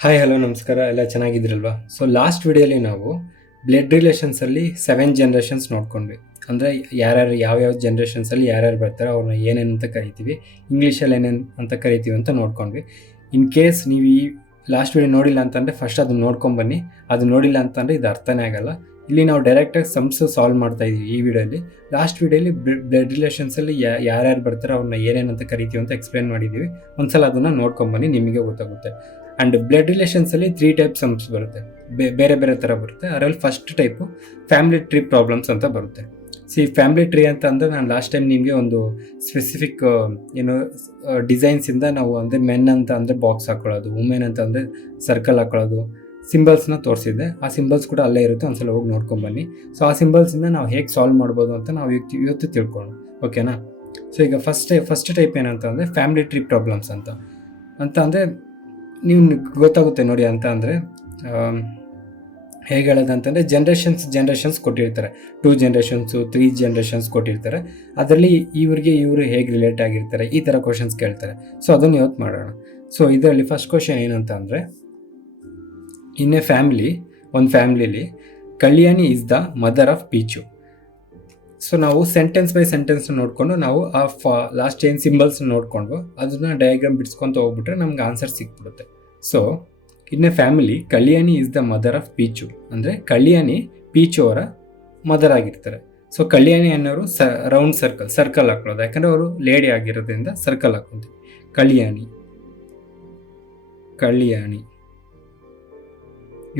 Hi hello ನಮಸ್ಕಾರ, ಎಲ್ಲ ಚೆನ್ನಾಗಿದ್ರಲ್ವಾ? So last ವಿಡಿಯೋಲಿ ನಾವು ಬ್ಲಡ್ ರಿಲೇಷನ್ಸಲ್ಲಿ 7 ಜನರೇಷನ್ಸ್ ನೋಡ್ಕೊಂಡ್ವಿ. ಅಂದರೆ ಯಾರ್ಯಾರು ಯಾವ್ಯಾವ ಜನ್ರೇಷನ್ಸಲ್ಲಿ ಯಾರ್ಯಾರು ಬರ್ತಾರೆ, ಅವ್ರನ್ನ ಏನೇನು ಅಂತ ಕರಿತೀವಿ, ಇಂಗ್ಲೀಷಲ್ಲಿ ಏನೇನು ಅಂತ ಕರಿತೀವಿ ಅಂತ ನೋಡ್ಕೊಂಡ್ವಿ. ಇನ್ ಕೇಸ್ ನೀವು ಈ ಲಾಸ್ಟ್ ವಿಡಿಯೋ ನೋಡಿಲ್ಲ ಅಂತಂದರೆ ಫಸ್ಟ್ ಅದನ್ನ ನೋಡ್ಕೊಂಬನ್ನಿ. ಅದು ನೋಡಿಲ್ಲ ಅಂತಂದರೆ ಇದು ಅರ್ಥನೇ ಆಗಲ್ಲ. ಇಲ್ಲಿ ನಾವು ಡೈರೆಕ್ಟಾಗಿ ಸಮ್ಸ್ ಸಾಲ್ವ್ ಮಾಡ್ತಾ ಇದ್ದೀವಿ ಈ ವಿಡಿಯೋಲಿ. ಲಾಸ್ಟ್ ವಿಡಿಯೋಲಿ ಬ್ಲಡ್ ರಿಲೇಷನ್ಸಲ್ಲಿ ಯಾರ್ಯಾರು ಬರ್ತಾರೆ, ಅವ್ರನ್ನ ಏನೇನು ಅಂತ ಕರಿತೀವಿ ಅಂತ ಎಕ್ಸ್ಪ್ಲೇನ್ ಮಾಡಿದ್ದೀವಿ. ಒಂದ್ಸಲ ಅದನ್ನು ನೋಡ್ಕೊಂಬನ್ನಿ, ನಿಮಗೆ ಗೊತ್ತಾಗುತ್ತೆ. ಆ್ಯಂಡ್ ಬ್ಲಡ್ ರಿಲೇಷನ್ಸಲ್ಲಿ 3 ಟೈಪ್ ಸಮ್ಸ್ ಬರುತ್ತೆ, ಬೇರೆ ಬೇರೆ ಥರ ಬರುತ್ತೆ. ಅದರಲ್ಲಿ first type family tree problems ಅಂತ ಬರುತ್ತೆ. ಫ್ಯಾಮಿಲಿ ಟ್ರೀ ಅಂತ ಅಂದರೆ ನಾನು ಲಾಸ್ಟ್ ಟೈಮ್ ನಿಮಗೆ ಒಂದು ಸ್ಪೆಸಿಫಿಕ್ ಡಿಸೈನ್ಸಿಂದ ನಾವು ಅಂದರೆ ಮೆನ್ ಅಂತ ಅಂದರೆ ಬಾಕ್ಸ್ ಹಾಕೊಳ್ಳೋದು, ವುಮೆನ್ ಅಂತ ಅಂದರೆ ಸರ್ಕಲ್ ಹಾಕೊಳ್ಳೋದು, ಸಿಂಬಲ್ಸ್ನ ತೋರಿಸಿದ್ದೆ. ಆ ಸಿಂಬಲ್ಸ್ ಕೂಡ ಅಲ್ಲೇ ಇರುತ್ತೆ, ಒಂದ್ಸಲ ಹೋಗಿ ನೋಡ್ಕೊಂಬನ್ನಿ. ಸೊ ಆ ಸಿಂಬಲ್ಸಿಂದ ನಾವು ಹೇಗೆ ಸಾಲ್ವ್ ಮಾಡ್ಬೋದು ಅಂತ ನಾವು ಇವತ್ತು ತಿಳ್ಕೊಳ್ಳೋಣ, ಓಕೆನಾ? ಸೊ ಈಗ ಫಸ್ಟ್ ಟೈಪ್ ಏನಂತ ಅಂದರೆ ಫ್ಯಾಮಿಲಿ ಟ್ರೀ ಪ್ರಾಬ್ಲಮ್ಸ್ ಅಂತ ಅಂದರೆ ನೀವು ಗೊತ್ತಾಗುತ್ತೆ ನೋಡಿ. ಅಂತ ಅಂದರೆ ಹೇಗೆ ಹೇಳೋದಂತಂದರೆ ಜನ್ರೇಷನ್ಸ್ ಕೊಟ್ಟಿರ್ತಾರೆ. 2 ಜನರೇಷನ್ಸು 3 ಜನರೇಷನ್ಸ್ ಕೊಟ್ಟಿರ್ತಾರೆ. ಅದರಲ್ಲಿ ಇವರು ಹೇಗೆ ರಿಲೇಟ್ ಆಗಿರ್ತಾರೆ, ಈ ಥರ ಕ್ವಶನ್ಸ್ ಕೇಳ್ತಾರೆ. ಸೊ ಅದನ್ನು ಇವತ್ತು ಮಾಡೋಣ. ಸೊ ಇದರಲ್ಲಿ ಫಸ್ಟ್ ಕ್ವಶನ್ ಏನಂತ ಅಂದರೆ, ಇನ್ ಎ ಫ್ಯಾಮಿಲಿ, ಒಂದು ಫ್ಯಾಮಿಲಿಲಿ Kalyani is the mother of Peechu. So ನಾವು ಸೆಂಟೆನ್ಸ್ ಬೈ ಸೆಂಟೆನ್ಸ್ನ ನೋಡಿಕೊಂಡು ನಾವು ಆ ಲಾಸ್ಟ್ ಏನು ಸಿಂಬಲ್ಸ್ನ ನೋಡಿಕೊಂಡು ಅದನ್ನ ಡಯಾಗ್ರಾಮ್ ಬಿಡಿಸ್ಕೊತ ಹೋಗ್ಬಿಟ್ರೆ ನಮ್ಗೆ ಆನ್ಸರ್ ಸಿಕ್ಬಿಡುತ್ತೆ. So in a family Kalyani is the mother of Peechu ಅಂದರೆ ಕಲ್ಯಾಣಿ ಪೀಚು ಅವರ ಮದರ್ ಆಗಿರ್ತಾರೆ. ಸೊ ಕಲ್ಯಾಣಿ ಅನ್ನೋರು ರೌಂಡ್ ಸರ್ಕಲ್ ಹಾಕೊಳ್ಳೋದು, ಯಾಕಂದರೆ ಅವರು ಲೇಡಿ ಆಗಿರೋದ್ರಿಂದ ಸರ್ಕಲ್ ಹಾಕೊಂತೀವಿ. ಕಲ್ಯಾಣಿ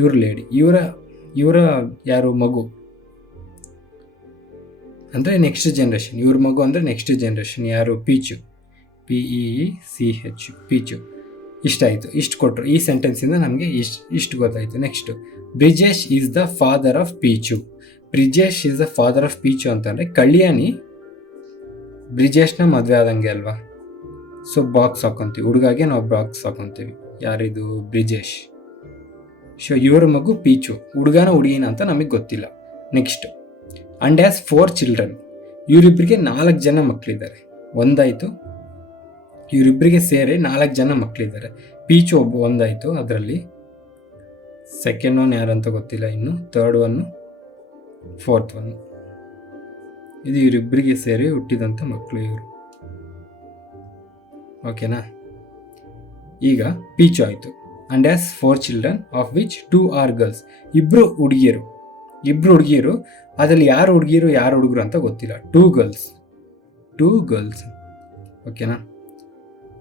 ಇವ್ರ ಲೇಡಿ, ಇವರ ಯಾರು ಮಗು ಅಂದರೆ ನೆಕ್ಸ್ಟ್ ಜನ್ರೇಷನ್. ಇವ್ರ ಮಗು ಅಂದರೆ ನೆಕ್ಸ್ಟ್ ಜನ್ರೇಷನ್ ಯಾರು? Peach, PEECH, peach. ಇಷ್ಟು ಕೊಟ್ಟರು. ಈ ಸೆಂಟೆನ್ಸಿಂದ ನಮಗೆ ಇಷ್ಟು ಗೊತ್ತಾಯಿತು. Next, Brijesh is the father of peach. Brijesh is the father of peach ಅಂತಂದರೆ ಕಲ್ಯಾಣಿ ಬ್ರಿಜೇಶ್ನ ಮದುವೆ ಆದಂಗೆ ಅಲ್ವಾ? ಸೊ ಬಾಕ್ಸ್ ಹಾಕೊತೀವಿ, ಹುಡುಗಾಗೆ ನಾವು ಬಾಕ್ಸ್ ಹಾಕೊತೀವಿ. ಯಾರಿದು? ಬ್ರಿಜೇಶ್. ಸೊ ಇವರ ಮಗು ಪೀಚು, ಹುಡುಗನ ಹುಡುಗಿನ ಅಂತ ನಮಗೆ ಗೊತ್ತಿಲ್ಲ. Next, and has 4 children. ಇವರಿಬ್ಬರಿಗೆ 4 ಜನ ಮಕ್ಕಳಿದ್ದಾರೆ. ಒಂದಾಯಿತು, ಇವರಿಬ್ಬರಿಗೆ ಸೇರಿ 4 ಜನ ಮಕ್ಕಳಿದ್ದಾರೆ. ಪೀಚು ಒಂದಾಯಿತು, ಅದರಲ್ಲಿ ಸೆಕೆಂಡ್ ಒನ್ ಯಾರಂತ ಗೊತ್ತಿಲ್ಲ, ಇನ್ನು ಥರ್ಡ್ ಒನ್ನು, ಫೋರ್ತ್ ಒನ್. ಇದು ಇವರಿಬ್ಬರಿಗೆ ಸೇರಿ ಹುಟ್ಟಿದಂಥ ಮಕ್ಕಳು ಇವರು, ಓಕೆನಾ? ಈಗ ಪೀಚು ಆಯಿತು. And has 4 children of which 2 are girls. ಇಬ್ಬರು ಹುಡುಗಿಯರು, ಅದರಲ್ಲಿ ಯಾರು ಹುಡುಗರು ಅಂತ ಗೊತ್ತಿಲ್ಲ. 2 ಗರ್ಲ್ಸ್, ಓಕೆನಾ?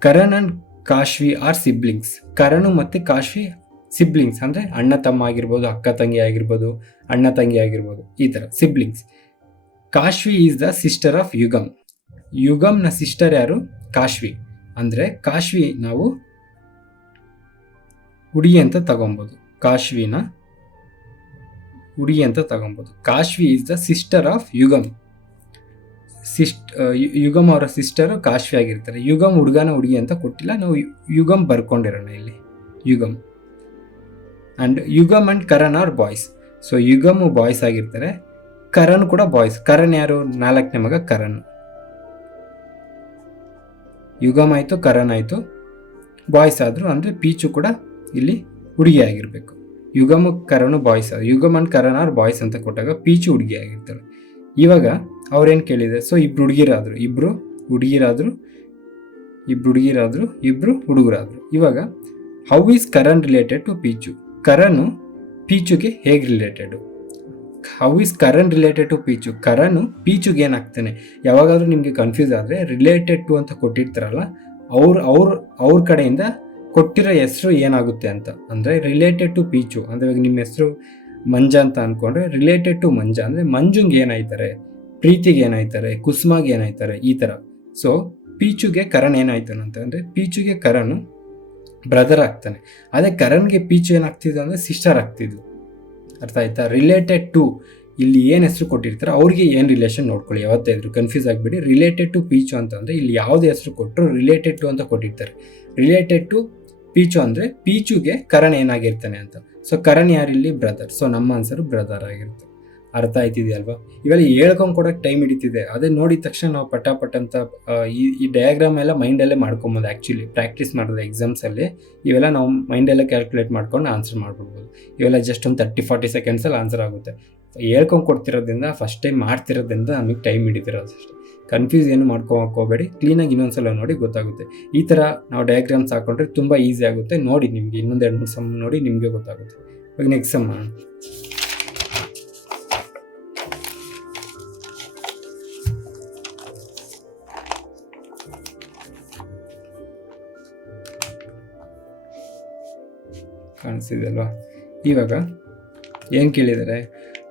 Karan and Kashvi are siblings. Karan ಮತ್ತು ಕಾಶ್ವಿ ಸಿಬ್ಲಿಂಗ್ಸ್ ಅಂದರೆ ಅಣ್ಣ ತಮ್ಮ ಆಗಿರ್ಬೋದು, ಅಕ್ಕ ತಂಗಿ ಆಗಿರ್ಬೋದು, ಅಣ್ಣ ತಂಗಿ ಆಗಿರ್ಬೋದು, ಈ ಥರ siblings. Kashvi is the sister of ಯುಗಮ್ನ ಸಿಸ್ಟರ್ ಯಾರು? ಕಾಶ್ವಿ. ಅಂದರೆ ಕಾಶ್ವಿ ನಾವು ಹುಡುಗಿ ಅಂತ ತಗೊಬೋದು, ಕಾಶ್ವಿನ ಹುಡುಗಿ ಅಂತ ತಗೊಬೋದು. Kashvi is the sister of ಯುಗಮ್. ಯುಗಮ್ ಅವರ ಸಿಸ್ಟರು ಕಾಶ್ವಿ ಆಗಿರ್ತಾರೆ. ಯುಗಮ್ ಹುಡುಗನ ಹುಡುಗಿ ಅಂತ ಕೊಟ್ಟಿಲ್ಲ, ನಾವು ಯುಗಮ್ ಬರ್ಕೊಂಡಿರೋಣ ಇಲ್ಲಿ, Yugam. And Yugam and Karan are boys. So Yugam boys ಆಗಿರ್ತಾರೆ, ಕರಣ್ ಕೂಡ ಬಾಯ್ಸ್. ಕರಣ್ ಯಾರು? 4ನೇ ಮಗ ಕರಣ್. ಯುಗಮ್ ಆಯಿತು, ಕರಣ್ ಆಯಿತು, ಬಾಯ್ಸ್ ಆದರು. ಅಂದರೆ ಪೀಚು ಕೂಡ ಇಲ್ಲಿ ಹುಡುಗಿ ಆಗಿರಬೇಕು. Yugam Karan boys, Yugam and Karan are boys ಅಂತ ಕೊಟ್ಟಾಗ ಪೀಚು ಹುಡುಗಿ ಆಗಿರ್ತಾಳೆ. ಇವಾಗ ಅವ್ರೇನು ಕೇಳಿದೆ? ಸೊ ಇಬ್ರು ಹುಡುಗಿರಾದರು, ಇಬ್ರು ಹುಡುಗರಾದರು. ಇವಾಗ how is Karan related to Peechu? Karan ಪೀಚುಗೆ ಹೇಗೆ related? How is Karan related to Peechu? Karan ಪೀಚುಗೆ ಏನಾಗ್ತಾನೆ? ಯಾವಾಗಾದ್ರೂ ನಿಮಗೆ ಕನ್ಫ್ಯೂಸ್ ಆದರೆ ರಿಲೇಟೆಡ್ ಟು ಅಂತ ಕೊಟ್ಟಿರ್ತಾರಲ್ಲ, ಅವ್ರ ಕಡೆಯಿಂದ ಕೊಟ್ಟಿರೋ ಹೆಸರು ಏನಾಗುತ್ತೆ ಅಂತ. ಅಂದರೆ ರಿಲೇಟೆಡ್ ಟು ಪೀಚು ಅಂದರೆ ಇವಾಗ ನಿಮ್ಮ ಹೆಸರು ಮಂಜ ಅಂತ ಅಂದ್ಕೊಂಡ್ರೆ ರಿಲೇಟೆಡ್ ಟು ಮಂಜ ಅಂದರೆ ಮಂಜುಂಗೆ ಏನಾಯ್ತಾರೆ, ಪ್ರೀತಿಗೆ ಏನಾಯ್ತಾರೆ, ಕುಸುಮಾಗೆ ಏನಾಯ್ತಾರೆ, ಈ ಥರ. ಸೊ ಪೀಚುಗೆ ಕರಣ್ ಏನಾಯ್ತಾನೆ ಅಂತಂದರೆ, ಪೀಚುಗೆ ಕರಣ್ ಬ್ರದರ್ ಆಗ್ತಾನೆ. ಅದೇ ಕರಣ್ಗೆ ಪೀಚು ಏನಾಗ್ತಿದ್ದು ಅಂದರೆ ಸಿಸ್ಟರ್ ಆಗ್ತಿದ್ದು. ಅರ್ಥ ಆಯ್ತಾ? ರಿಲೇಟೆಡ್ ಟು ಇಲ್ಲಿ ಏನು ಹೆಸರು ಕೊಟ್ಟಿರ್ತಾರೆ ಅವ್ರಿಗೆ ಏನು ರಿಲೇಷನ್ ನೋಡ್ಕೊಳ್ಳಿ, ಯಾವತ್ತೇ ಇದ್ರು ಕನ್ಫ್ಯೂಸ್ ಆಗಿಬಿಡಿ. ರಿಲೇಟೆಡ್ ಟು ಪೀಚು ಅಂತಂದರೆ ಇಲ್ಲಿ ಯಾವುದೇ ಹೆಸರು ಕೊಟ್ಟರು ರಿಲೇಟೆಡ್ ಟು ಅಂತ ಕೊಟ್ಟಿರ್ತಾರೆ. ರಿಲೇಟೆಡ್ ಟು ಪೀಚು ಅಂದರೆ ಪೀಚುಗೆ ಕರಣ್ ಏನಾಗಿರ್ತಾನೆ ಅಂತ. ಸೊ ಕರಣ್ ಯಾರಿಲ್ಲಿ? ಬ್ರದರ್. ಸೊ ನಮ್ಮ ಆನ್ಸರು ಬ್ರದರ್ ಆಗಿರುತ್ತೆ. ಅರ್ಥ ಆಯ್ತಿದೆಯಲ್ವಾ? ಇವೆಲ್ಲ ಹೇಳ್ಕೊಂಡು ಕೊಡೋಕ್ಕೆ ಟೈಮ್ ಹಿಡಿತಿದೆ. ಅದೇ ನೋಡಿದ ತಕ್ಷಣ ನಾವು ಪಟ್ ಅಂತ ಈ ಡಯಾಗ್ರಾಮ್ ಎಲ್ಲ ಮೈಂಡಲ್ಲೇ ಮಾಡ್ಕೊಬೋದು. ಆ್ಯಕ್ಚುಲಿ ಪ್ರಾಕ್ಟೀಸ್ ಮಾಡಿದ್ರೆ ಎಕ್ಸಾಮ್ಸಲ್ಲಿ ಇವೆಲ್ಲ ನಾವು ಮೈಂಡಲ್ಲೇ ಕ್ಯಾಲ್ಕುಲೇಟ್ ಮಾಡ್ಕೊಂಡು ಆನ್ಸರ್ ಮಾಡ್ಬಿಡ್ಬೋದು. ಇವೆಲ್ಲ ಜಸ್ಟ್ ಒಂದು 30-40 ಸೆಕೆಂಡ್ಸಲ್ಲಿ ಆನ್ಸರ್ ಆಗುತ್ತೆ. ಹೇಳ್ಕೊಂಡು ಕೊಡ್ತಿರೋದ್ರಿಂದ, ಫಸ್ಟ್ ಟೈಮ್ ಮಾಡ್ತಿರೋದ್ರಿಂದ ನಮಗೆ ಟೈಮ್ ಹಿಡಿತಿರೋದು ಅಷ್ಟೇ. ಕನ್ಫ್ಯೂಸ್ ಏನು ಮಾಡ್ಕೊಳಕ್ಕೆ ಹೋಗಬೇಡಿ, ಕ್ಲೀನಾಗಿ ಇನ್ನೊಂದ್ಸಲ ನೋಡಿ ಗೊತ್ತಾಗುತ್ತೆ. ಈ ಥರ ನಾವು ಡಯಾಗ್ರಾಮ್ಸ್ ಹಾಕೊಂಡ್ರೆ ತುಂಬ ಈಸಿ ಆಗುತ್ತೆ. ನೋಡಿ, ನಿಮಗೆ ಇನ್ನೊಂದು 2-3 ಸಮ್ ನೋಡಿ ನಿಮಗೆ ಗೊತ್ತಾಗುತ್ತೆ. ಇವಾಗ ನೆಕ್ಸ್ಟ್ ಸಮ್ ಮಾಡೋಣ. ಕಾಣಿಸ್ತಿದೆ ಅಲ್ವಾ? ಇವಾಗ ಏನು ಕೇಳಿದ್ದಾರೆ,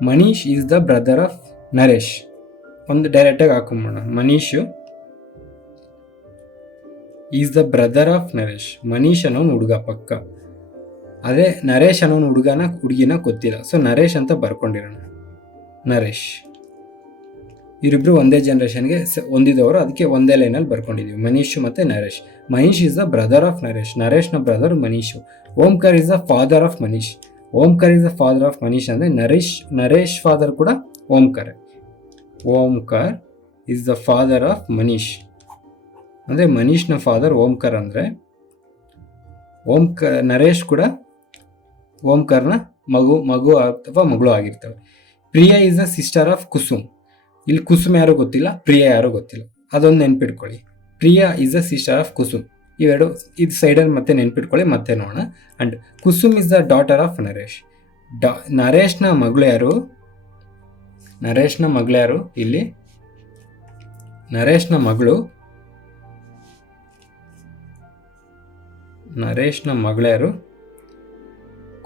Manish is the brother of Naresh. ಒಂದು ಡೈರೆಕ್ಟಾಗಿ ಹಾಕೊಂಬೋಣ. Manish is the brother of Naresh. Manish ಅನ್ನೋನು ಹುಡುಗ ಪಕ್ಕ. ಅದೇ ನರೇಶ್ ಅನ್ನೋನು ಹುಡುಗಿನ ಗೊತ್ತಿಲ್ಲ. ಸೊ ನರೇಶ್ ಅಂತ ಬರ್ಕೊಂಡಿರೋಣ. ನರೇಶ್ ಇವರಿಬ್ರು ಒಂದೇ ಜನ್ರೇಷನ್ಗೆ ಹೊಂದಿದವರು, ಅದಕ್ಕೆ ಒಂದೇ ಲೈನಲ್ಲಿ ಬರ್ಕೊಂಡಿದ್ದೀವಿ. ಮನೀಶು ಮತ್ತು Naresh. Manish is the brother of Naresh. ನರೇಶ್ನ brother Manish. Omkar is the father of Manish. Omkar is the father of Manish ಅಂದರೆ ನರೇಶ್ ಫಾದರ್ ಕೂಡ Omkar. Omkar is the father of Manish ಅಂದರೆ ಮನೀಶ್ನ ಫಾದರ್ ಓಂಕಾರ್. ಅಂದರೆ ನರೇಶ್ ಕೂಡ ಓಂಕಾರ್ನ ಮಗು ಅಥವಾ ಮಗಳು ಆಗಿರ್ತವೆ. Priya is the sister of Kusum. ಇಲ್ಲಿ ಕುಸುಮ್ ಯಾರು ಗೊತ್ತಿಲ್ಲ, ಪ್ರಿಯಾ ಯಾರು ಗೊತ್ತಿಲ್ಲ. ಅದೊಂದು ನೆನ್ಪಿಟ್ಕೊಳ್ಳಿ. Priya is the sister of Kusum. ಇವೆರಡು ಇದು ಸೈಡಲ್ಲಿ ಮತ್ತೆ ನೆನ್ಪಿಟ್ಕೊಳ್ಳಿ, ಮತ್ತೆ ನೋಡೋಣ. And Kusum is the daughter of Naresh. ನರೇಶ್ನ ಮಗಳು ಯಾರು? ಇಲ್ಲಿ ನರೇಶ್ನ ಮಗಳು ಯಾರು?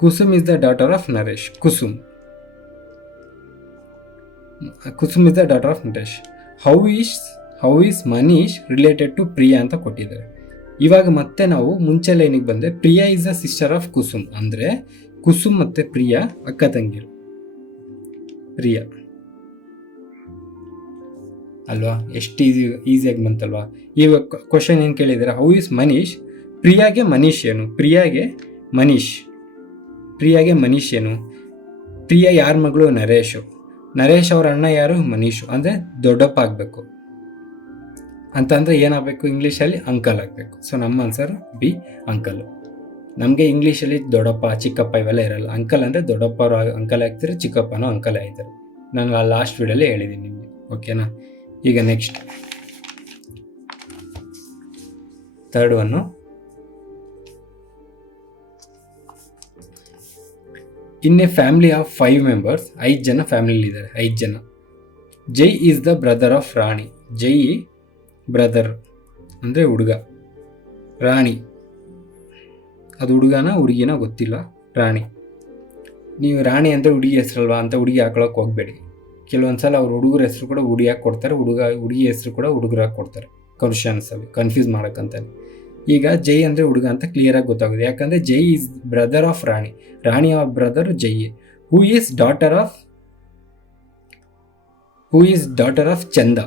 Kusum is the daughter of Naresh. Kusum is the daughter of Naresh. How is Manish related to Priya ಅಂತ ಕೊಟ್ಟಿದ್ದಾರೆ. ಇವಾಗ ಮತ್ತೆ ನಾವು ಮುಂಚೆ ಲೈನಿಗೆ ಬಂದರೆ, Priya is the sister of Kusum ಅಂದರೆ ಕುಸುಮ್ ಮತ್ತು ಪ್ರಿಯಾ ಅಕ್ಕ ತಂಗಿರು. ಪ್ರಿಯಾ ಅಲ್ವಾ? ಎಷ್ಟು ಈಸಿಯಾಗಿ ಬಂತಲ್ವಾ? ಇವಾಗ ಕ್ವಶನ್ ಏನು ಕೇಳಿದ್ದಾರೆ, ಹೌ ಈಸ್ ಮನೀಶ್. ಪ್ರಿಯಾಗೆ ಮನೀಶ್ ಏನು? ಪ್ರಿಯಾಗೆ ಮನೀಶ್ ಏನು? ಪ್ರಿಯಾ ಯಾರ ಮಗಳು? ನರೇಶ್ ಅವ್ರ ಅಣ್ಣ ಯಾರು? ಮನೀಶು. ಅಂದರೆ ದೊಡ್ಡಪ್ಪ ಆಗಬೇಕು ಅಂತಂದರೆ ಏನಾಗಬೇಕು? ಇಂಗ್ಲೀಷಲ್ಲಿ ಅಂಕಲ್ ಆಗಬೇಕು. ಸೊ ನಮ್ಮ ಆನ್ಸರ್ ಬಿ, ಅಂಕಲ್. ನಮಗೆ ಇಂಗ್ಲೀಷಲ್ಲಿ ದೊಡ್ಡಪ್ಪ ಚಿಕ್ಕಪ್ಪ ಇವೆಲ್ಲ ಇರಲ್ಲ. ಅಂಕಲ್ ಅಂದರೆ ದೊಡ್ಡಪ್ಪ ಅವರು ಅಂಕಲ್ ಆಗ್ತಾರೆ, ಚಿಕ್ಕಪ್ಪನೂ ಅಂಕಲ್ ಆಗ್ತಾರೆ. ನಾನು ಲಾಸ್ಟ್ ವಿಡಿಯೋಲ್ಲೇ ಹೇಳಿದ್ದೀನಿ ನಿಮಗೆ. ಓಕೆನಾ? ಈಗ next third one. In a family of 5 members, 5 ಜನ ಫ್ಯಾಮಿಲಿಲಿದ್ದಾರೆ. 5 ಜನ. Jai is the brother of Rani. Jai brother ಅಂದರೆ ಹುಡುಗ. ರಾಣಿ ಅದು ಹುಡುಗಿನ ಗೊತ್ತಿಲ್ಲ. ರಾಣಿ. ನೀವು ರಾಣಿ ಅಂದರೆ ಹುಡುಗಿ ಹೆಸರಲ್ವಾ ಅಂತ ಹುಡುಗಿ ಹಾಕೊಳ್ಳೋಕೆ ಹೋಗಬೇಡಿ. ಕೆಲವೊಂದು ಸಲ ಅವ್ರು ಹುಡುಗರ ಹೆಸರು ಕೂಡ ಹುಡುಗಿಯಾಗಿ ಕೊಡ್ತಾರೆ, ಹುಡುಗಿ ಹೆಸರು ಕೂಡ ಹುಡುಗರಾಗಿ ಕೊಡ್ತಾರೆ ಕ್ವಶನ್ಸಲ್ಲಿ, ಕನ್ಫ್ಯೂಸ್ ಮಾಡೋಕ್ಕಂತಾನೆ. ಈಗ ಜೈ ಅಂದರೆ ಹುಡುಗ ಅಂತ ಕ್ಲಿಯರಾಗಿ ಗೊತ್ತಾಗುತ್ತೆ. ಯಾಕಂದರೆ ಜೈ ಈಸ್ ಬ್ರದರ್ ಆಫ್ ರಾಣಿ. ರಾಣಿ ಅವರ brother Jai. Who is daughter of Chanda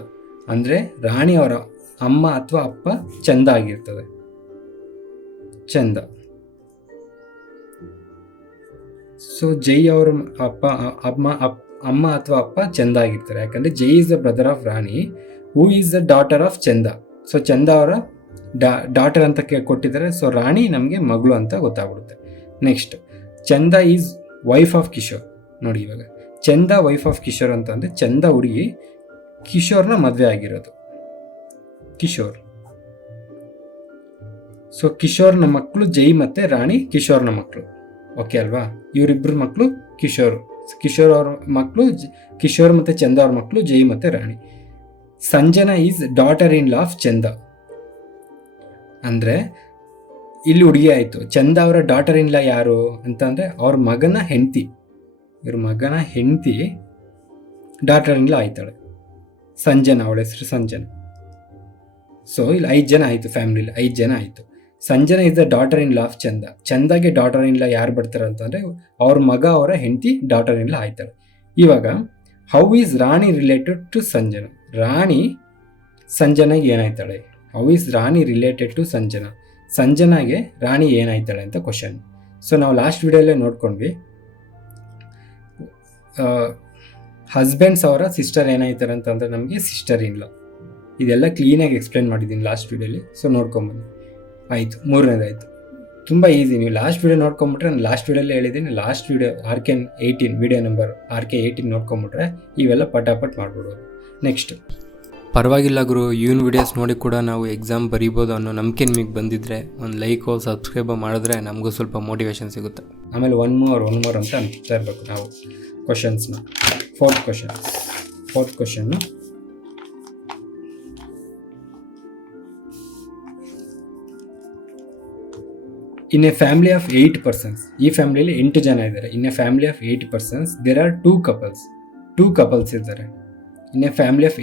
ಅಂದರೆ ರಾಣಿ ಅವರ ಅಮ್ಮ ಅಥವಾ ಅಪ್ಪ ಚಂದ ಆಗಿರ್ತದೆ. ಚಂದ. ಸೊ ಜೈ ಅವರ ಅಮ್ಮ ಅಥವಾ ಅಪ್ಪ ಚಂದ ಆಗಿರ್ತಾರೆ. ಯಾಕಂದರೆ Jai is the brother of Rani. Who is the daughter of Chanda. So Chanda ಅವರ ಡಾಟರ್ ಅಂತ ಕೊಟ್ಟಿದ್ದಾರೆ. ಸೊ ರಾಣಿ ನಮಗೆ ಮಗಳು ಅಂತ ಗೊತ್ತಾಗ್ಬಿಡುತ್ತೆ. ನೆಕ್ಸ್ಟ್, ಚಂದ ಈಸ್ ವೈಫ್ ಆಫ್ ಕಿಶೋರ್. ನೋಡಿ ಇವಾಗ ಚಂದ ವೈಫ್ ಆಫ್ ಕಿಶೋರ್ ಅಂತಂದರೆ ಚಂದ ಹುಡುಗಿ ಕಿಶೋರ್ನ ಮದುವೆ ಆಗಿರೋದು. ಕಿಶೋರ್. ಸೊ ಕಿಶೋರ್ನ ಮಕ್ಕಳು ಜೈ ಮತ್ತು ರಾಣಿ ಕಿಶೋರ್ನ ಮಕ್ಕಳು. ಓಕೆ ಅಲ್ವಾ? ಇವರಿಬ್ಬರು ಮಕ್ಕಳು ಕಿಶೋರ್ ಅವ್ರ ಮಕ್ಕಳು ಕಿಶೋರ್ ಮತ್ತು ಚಂದ ಅವ್ರ ಮಕ್ಕಳು ಜೈ ಮತ್ತು Rani. Sanjana is daughter in law of Chanda. ಅಂದರೆ ಇಲ್ಲಿ ಹುಡುಗಿ ಆಯಿತು. ಚಂದ ಅವರ ಡಾಟರ್ ಇನ್ ಲಾ ಯಾರು ಅಂತಂದರೆ ಅವ್ರ ಮಗನ ಹೆಂಡತಿ. ಇವ್ರ ಮಗನ ಹೆಂಡತಿ ಡಾಟರ್ ಇನ್ ಲಾ ಆಯ್ತಾಳೆ. ಸಂಜನಾ, ಅವಳ ಹೆಸರು ಸಂಜನಾ. ಸೊ ಇಲ್ಲಿ 5 ಜನ ಆಯಿತು. ಫ್ಯಾಮಿಲಿಲಿ 5 ಜನ ಆಯಿತು. Sanjana is the daughter in law of ಚಂದ. ಚಂದಾಗೆ ಡಾಟರ್ ಇನ್ ಲಾ ಯಾರು ಬರ್ತಾರೆ ಅಂತಂದರೆ ಅವ್ರ ಮಗ ಅವರ ಹೆಂಡತಿ ಡಾಟರ್ ಇನ್ ಲಾ ಆಯ್ತಾಳೆ. ಇವಾಗ how is Rani related to Sanjana. Rani ಸಂಜನಾಗೆ ಏನಾಯ್ತಾಳೆ? How is Rani related to Sanjana. ಸಂಜನಾಗೆ ರಾಣಿ ಏನಾಯ್ತಾಳೆ ಅಂತ ಕ್ವಶನ್. ಸೊ ನಾವು ಲಾಸ್ಟ್ ವಿಡಿಯೋಲ್ಲೇ ನೋಡ್ಕೊಂಡ್ವಿ. ಹಸ್ಬೆಂಡ್ಸ್ ಅವರ ಸಿಸ್ಟರ್ ಏನಾಯ್ತಾರೆ ಅಂತಂದರೆ ನಮಗೆ ಸಿಸ್ಟರ್ ಇನ್ ಲಾ. ಇದೆಲ್ಲ ಕ್ಲೀನಾಗಿ ಎಕ್ಸ್ಪ್ಲೇನ್ ಮಾಡಿದ್ದೀನಿ ಲಾಸ್ಟ್ ವೀಡಿಯೋಲಿ, ಸೊ ನೋಡ್ಕೊಂಬನ್ನಿ. ಆಯಿತು, ಮೂರನೇದಾಯಿತು. ತುಂಬ ಈಸಿ. ನೀವು ಲಾಸ್ಟ್ ವೀಡಿಯೋ ನೋಡ್ಕೊಂಬಿಟ್ರೆ, ನಾನು ಲಾಸ್ಟ್ ವೀಡಿಯೋಲ್ಲೇ ಹೇಳಿದ್ದೀನಿ, last video RK18 video number RK18 ನೋಡ್ಕೊಂಬಿಟ್ರೆ ಇವೆಲ್ಲ ಪಟಾಪಟ್ ಮಾಡ್ಬಿಡೋದು. ನೆಕ್ಸ್ಟ್, ಪರವಾಗಿಲ್ಲ ಗುರು, ಇವನ್ ವಿಡಿಯೋಸ್ ನೋಡಿ ಕೂಡ ನಾವು ಎಕ್ಸಾಮ್ ಬರೀಬೋದು ಅನ್ನೋ ನಂಬಿಕೆ ನಿಮಗೆ ಬಂದಿದ್ದರೆ ಒಂದು ಲೈಕೋ ಸಬ್ಸ್ಕ್ರೈಬೋ ಮಾಡಿದ್ರೆ ನಮಗೂ ಸ್ವಲ್ಪ ಮೋಟಿವೇಶನ್ ಸಿಗುತ್ತೆ. ಆಮೇಲೆ ಒನ್ ಮೋರ್ ಅಂತ ಅನ್ಸ್ತಾ ಇರಬೇಕು ನಾವು ಕ್ವಶನ್ಸ್ನ. Fourth question, in a family of 8 persons, ಈ ಫ್ಯಾಮಿಲಿಯಲ್ಲಿ 8 ಜನ ಇದ್ದಾರೆ. In a family of 8 persons there are 2 couples ಇದ್ದಾರೆ. In a family of